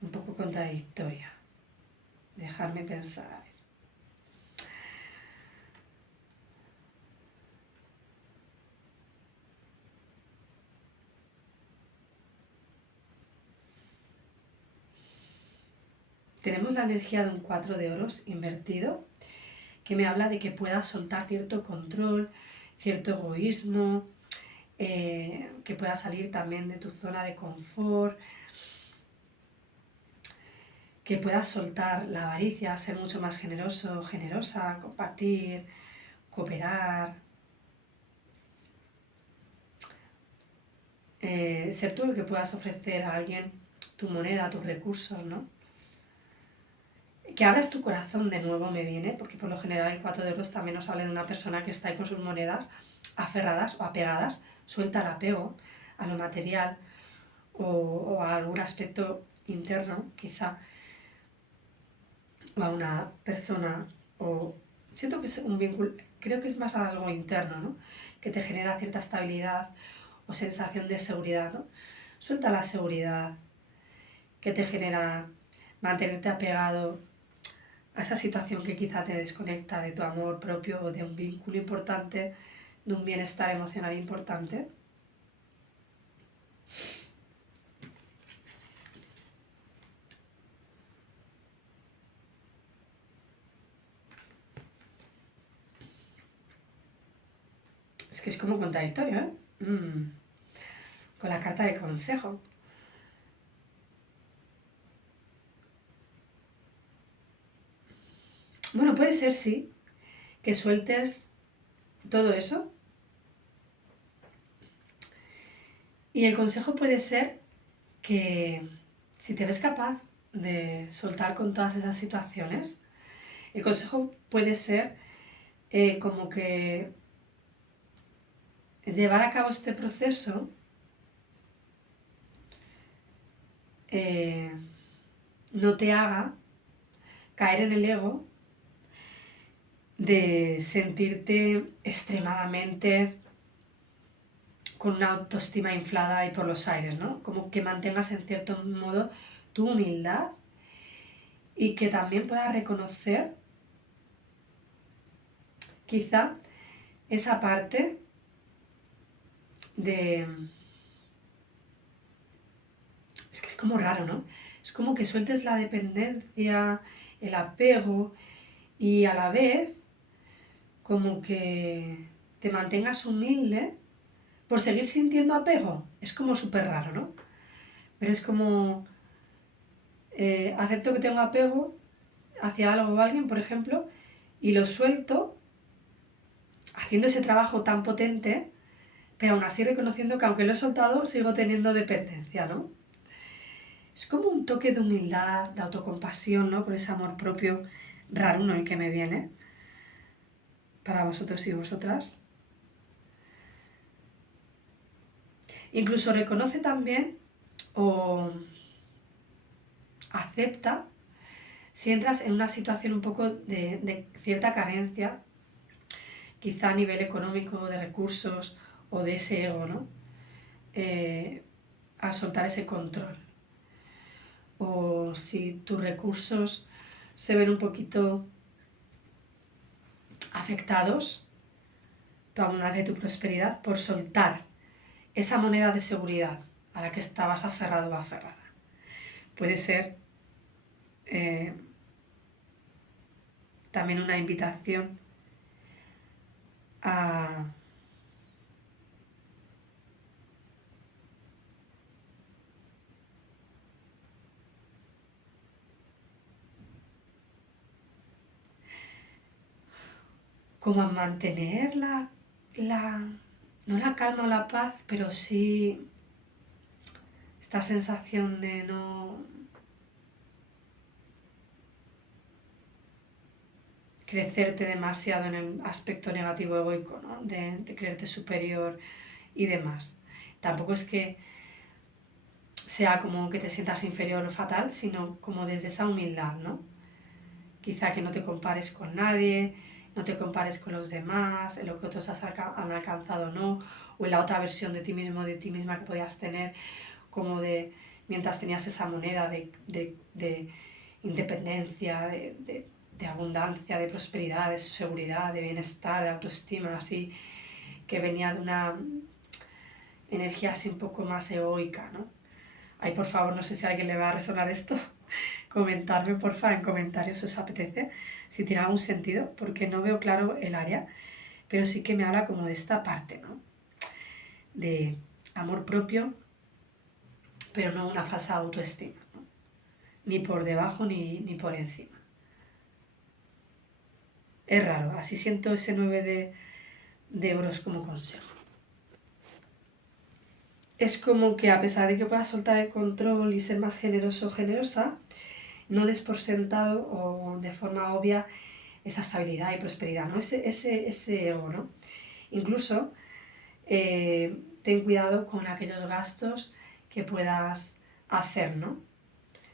un poco contradictoria. Dejarme pensar. Tenemos la energía de un 4 de oros invertido, que me habla de que puedas soltar cierto control, cierto egoísmo, que puedas salir también de tu zona de confort, que puedas soltar la avaricia, ser mucho más generoso, generosa, compartir, cooperar, ser tú el que puedas ofrecer a alguien tu moneda, tus recursos, ¿no? Que abras tu corazón de nuevo me viene, porque por lo general el 4 de oros también nos habla de una persona que está ahí con sus monedas aferradas o apegadas, suelta el apego a lo material o a algún aspecto interno, quizá, o a una persona, o siento que es un vínculo, creo que es más algo interno, ¿no? Que te genera cierta estabilidad o sensación de seguridad, ¿no? Suelta la seguridad que te genera mantenerte apegado a esa situación que quizá te desconecta de tu amor propio o de un vínculo importante, de un bienestar emocional importante. Es que es como contradictorio, ¿eh? Con la carta de consejo. Bueno, puede ser, sí, que sueltes todo eso. Y el consejo puede ser que si te ves capaz de soltar con todas esas situaciones, el consejo puede ser como que llevar a cabo este proceso no te haga caer en el ego de sentirte extremadamente con una autoestima inflada y por los aires, ¿no? Como que mantengas en cierto modo tu humildad y que también puedas reconocer quizá esa parte de... Es que es como raro, ¿no? Es como que sueltes la dependencia, el apego y a la vez como que te mantengas humilde por seguir sintiendo apego. Es como súper raro, ¿no? Pero es como acepto que tengo apego hacia algo o alguien, por ejemplo, y lo suelto haciendo ese trabajo tan potente, pero aún así reconociendo que aunque lo he soltado, sigo teniendo dependencia, ¿no? Es como un toque de humildad, de autocompasión, ¿no? Con ese amor propio raro, ¿no? El que me viene para vosotros y vosotras. Incluso reconoce también o acepta si entras en una situación un poco de cierta carencia, quizá a nivel económico, de recursos o de ese ego, ¿no? A soltar ese control. O si tus recursos se ven un poquito afectados, tu abundancia y tu prosperidad, por soltar esa moneda de seguridad a la que estabas aferrado o aferrada. Puede ser también una invitación a como a mantener no la calma o la paz, pero sí esta sensación de no crecerte demasiado en el aspecto negativo egoico, ¿no? De creerte superior y demás. Tampoco es que sea como que te sientas inferior o fatal, sino como desde esa humildad, ¿no? Quizá que no te compares con nadie, no te compares con los demás, en lo que otros han alcanzado o no, o en la otra versión de ti mismo, de ti misma que podías tener, como de mientras tenías esa moneda de independencia, de abundancia, de prosperidad, de seguridad, de bienestar, de autoestima, así, que venía de una energía así un poco más egoica, ¿no? Ay, por favor, no sé si a alguien le va a resonar esto. Comentarme, porfa, en comentarios si os apetece, si tiene algún sentido, porque no veo claro el área, pero sí que me habla como de esta parte, ¿no? De amor propio, pero no una falsa autoestima, ¿no? Ni por debajo ni por encima. Es raro, así siento ese 9 de euros como consejo. Es como que a pesar de que puedas soltar el control y ser más generoso o generosa, no des por sentado o de forma obvia esa estabilidad y prosperidad, ¿no? Ese ego, ¿no? Incluso ten cuidado con aquellos gastos que puedas hacer, ¿no?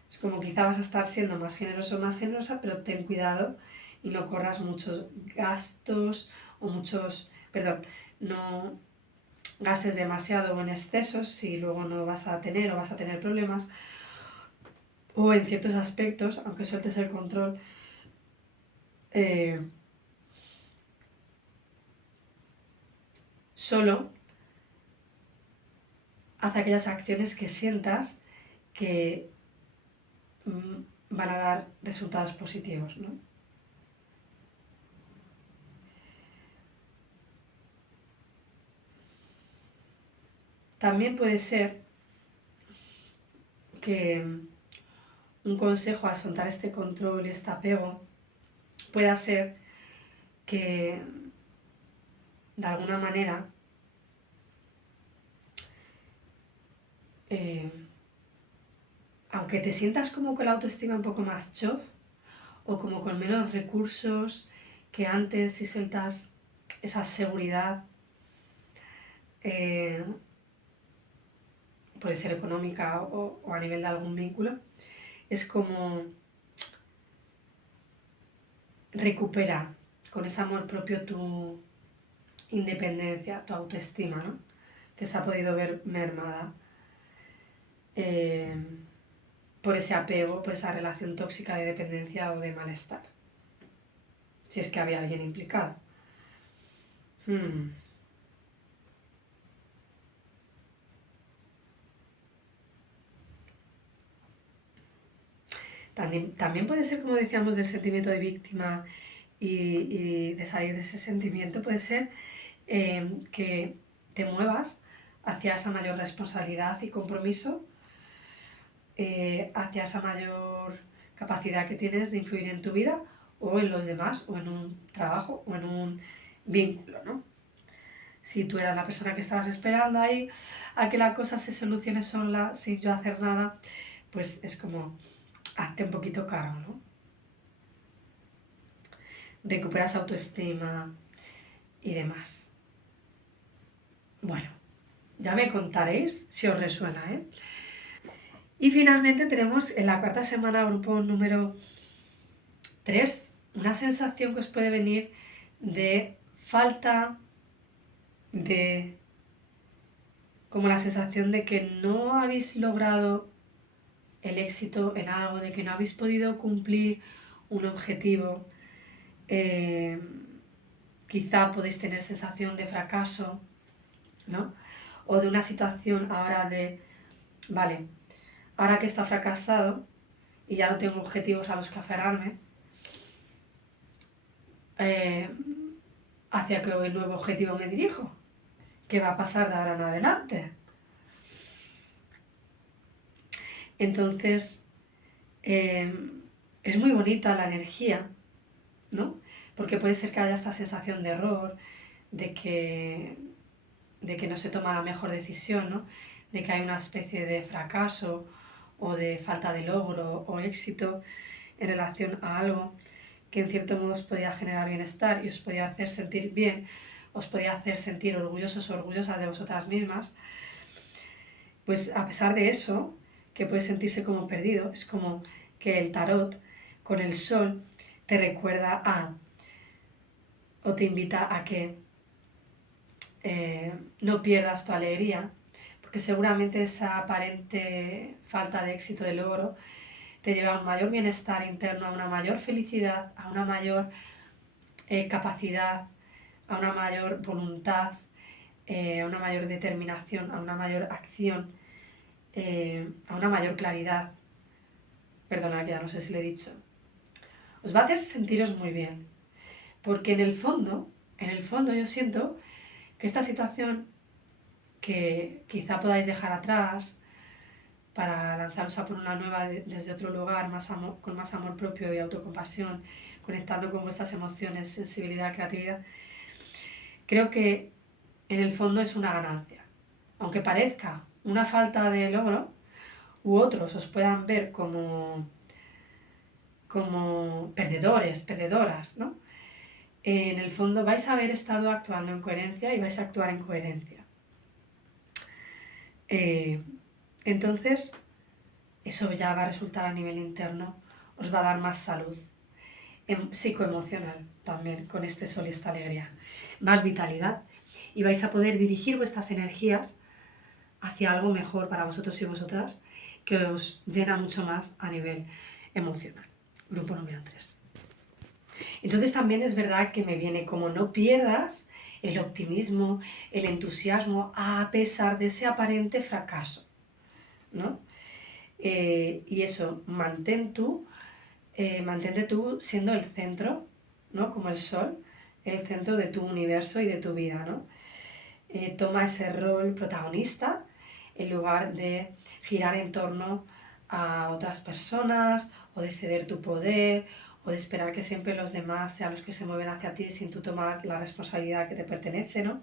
Es como quizá vas a estar siendo más generoso o más generosa, pero ten cuidado y no corras muchos gastos o no gastes demasiado o en excesos si luego no vas a tener o vas a tener problemas. O en ciertos aspectos, aunque sueltes el control, solo haz aquellas acciones que sientas que van a dar resultados positivos, ¿no? También puede ser que un consejo a soltar este control y este apego pueda ser que de alguna manera eh, aunque te sientas como con la autoestima un poco más chof o como con menos recursos que antes si sueltas esa seguridad, eh, puede ser económica o a nivel de algún vínculo, es como recupera con ese amor propio tu independencia, tu autoestima, ¿no? Que se ha podido ver mermada eh, por ese apego, por esa relación tóxica de dependencia o de malestar. Si es que había alguien implicado. También puede ser, como decíamos, del sentimiento de víctima y de salir de ese sentimiento, puede ser que te muevas hacia esa mayor responsabilidad y compromiso, hacia esa mayor capacidad que tienes de influir en tu vida o en los demás o en un trabajo o en un vínculo, ¿no? Si tú eras la persona que estabas esperando ahí a que la cosa se solucione sola sin yo hacer nada, pues es como hazte un poquito caro, ¿no? Recuperas autoestima y demás. Bueno, ya me contaréis si os resuena, ¿eh? Y finalmente tenemos en la cuarta semana, grupo número 3, una sensación que os puede venir de falta de... como la sensación de que no habéis logrado el éxito en algo, de que no habéis podido cumplir un objetivo. Quizá podéis tener sensación de fracaso, ¿no? O de una situación ahora de, vale, ahora que está fracasado, y ya no tengo objetivos a los que aferrarme, hacia qué el nuevo objetivo me dirijo, qué va a pasar de ahora en adelante. Entonces, es muy bonita la energía, ¿no? Porque puede ser que haya esta sensación de error, de que no se toma la mejor decisión, ¿no? De que hay una especie de fracaso o de falta de logro o éxito en relación a algo que en cierto modo os podía generar bienestar y os podía hacer sentir bien, os podía hacer sentir orgullosos o orgullosas de vosotras mismas. Pues a pesar de eso, que puede sentirse como perdido, es como que el tarot con el sol te recuerda o te invita a que no pierdas tu alegría, porque seguramente esa aparente falta de éxito, de logro, te lleva a un mayor bienestar interno, a una mayor felicidad, a una mayor capacidad, a una mayor voluntad, a una mayor determinación, a una mayor acción, a una mayor claridad. Perdonad, ya no sé si lo he dicho. Os va a hacer sentiros muy bien, porque en el fondo yo siento que esta situación que quizá podáis dejar atrás para lanzaros a por una nueva desde otro lugar, con más amor propio y autocompasión, conectando con vuestras emociones, sensibilidad, creatividad, creo que en el fondo es una ganancia. Aunque parezca una falta de logro, u otros os puedan ver como perdedores, perdedoras, ¿no? En el fondo vais a haber estado actuando en coherencia y vais a actuar en coherencia. Entonces, eso ya va a resultar a nivel interno, os va a dar más salud psicoemocional también con este sol y esta alegría, más vitalidad, y vais a poder dirigir vuestras energías hacia algo mejor para vosotros y vosotras que os llena mucho más a nivel emocional. Grupo número 3. Entonces también es verdad que me viene como no pierdas el optimismo, el entusiasmo a pesar de ese aparente fracaso, ¿no? Y eso, mantente tú siendo el centro, ¿no? Como el sol, el centro de tu universo y de tu vida, ¿no? Toma ese rol protagonista en lugar de girar en torno a otras personas o de ceder tu poder o de esperar que siempre los demás sean los que se mueven hacia ti sin tú tomar la responsabilidad que te pertenece, ¿no?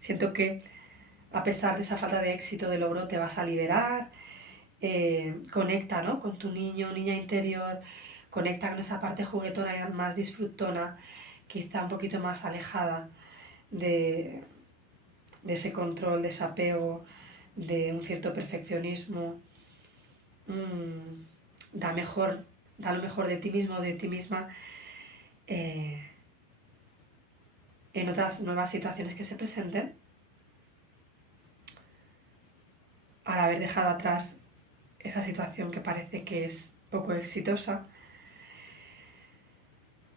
Siento que a pesar de esa falta de éxito, de logro, te vas a liberar, conecta, ¿no? Con tu niño o niña interior, conecta con esa parte juguetona y más disfrutona, quizá un poquito más alejada de ese control, de ese apego, de un cierto perfeccionismo. Da lo mejor de ti mismo, de ti misma, en otras nuevas situaciones que se presenten, al haber dejado atrás esa situación que parece que es poco exitosa.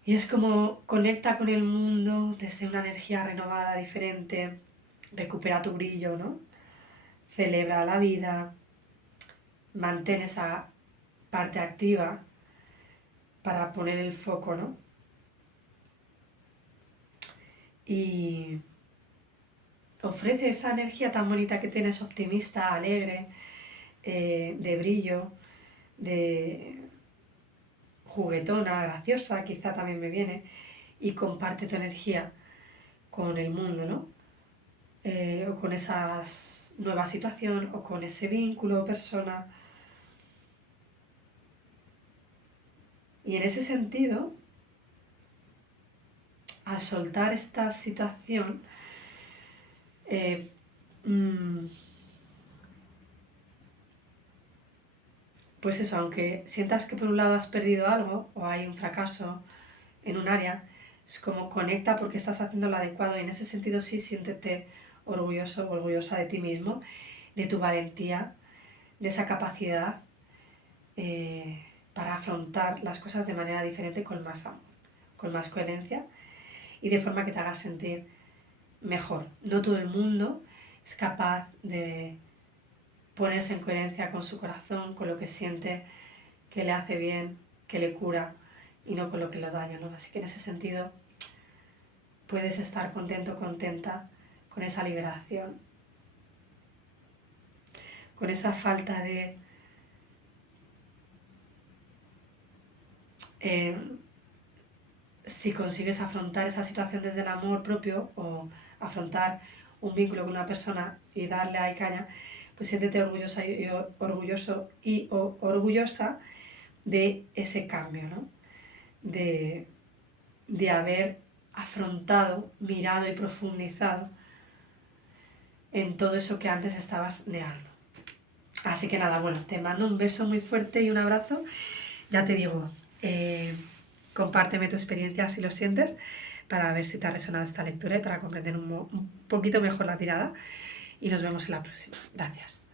Y es como conecta con el mundo desde una energía renovada, diferente, recupera tu brillo, ¿no? Celebra la vida, mantén esa parte activa para poner el foco, ¿no? Y ofrece esa energía tan bonita que tienes, optimista, alegre, de brillo, de juguetona, graciosa, quizá también me viene, y comparte tu energía con el mundo, ¿no? O con esa nueva situación, o con ese vínculo o persona. Y en ese sentido, al soltar esta situación, pues eso, aunque sientas que por un lado has perdido algo o hay un fracaso en un área, es como conecta porque estás haciendo lo adecuado y en ese sentido sí siéntete orgulloso o orgullosa de ti mismo, de tu valentía, de esa capacidad para afrontar las cosas de manera diferente con más amor, con más coherencia y de forma que te hagas sentir mejor. No todo el mundo es capaz de ponerse en coherencia con su corazón, con lo que siente que le hace bien, que le cura y no con lo que lo daña, ¿no? Así que en ese sentido puedes estar contento, contenta con esa liberación, con esa falta de si consigues afrontar esa situación desde el amor propio o afrontar un vínculo con una persona y darle ahí caña, pues siéntete orgullosa y orgulloso y o orgullosa de ese cambio, ¿no? De haber afrontado, mirado y profundizado en todo eso que antes estabas negando. Así que nada, bueno, te mando un beso muy fuerte y un abrazo. Ya te digo, compárteme tu experiencia si lo sientes, para ver si te ha resonado esta lectura y para comprender un poquito mejor la tirada. Y nos vemos en la próxima. Gracias.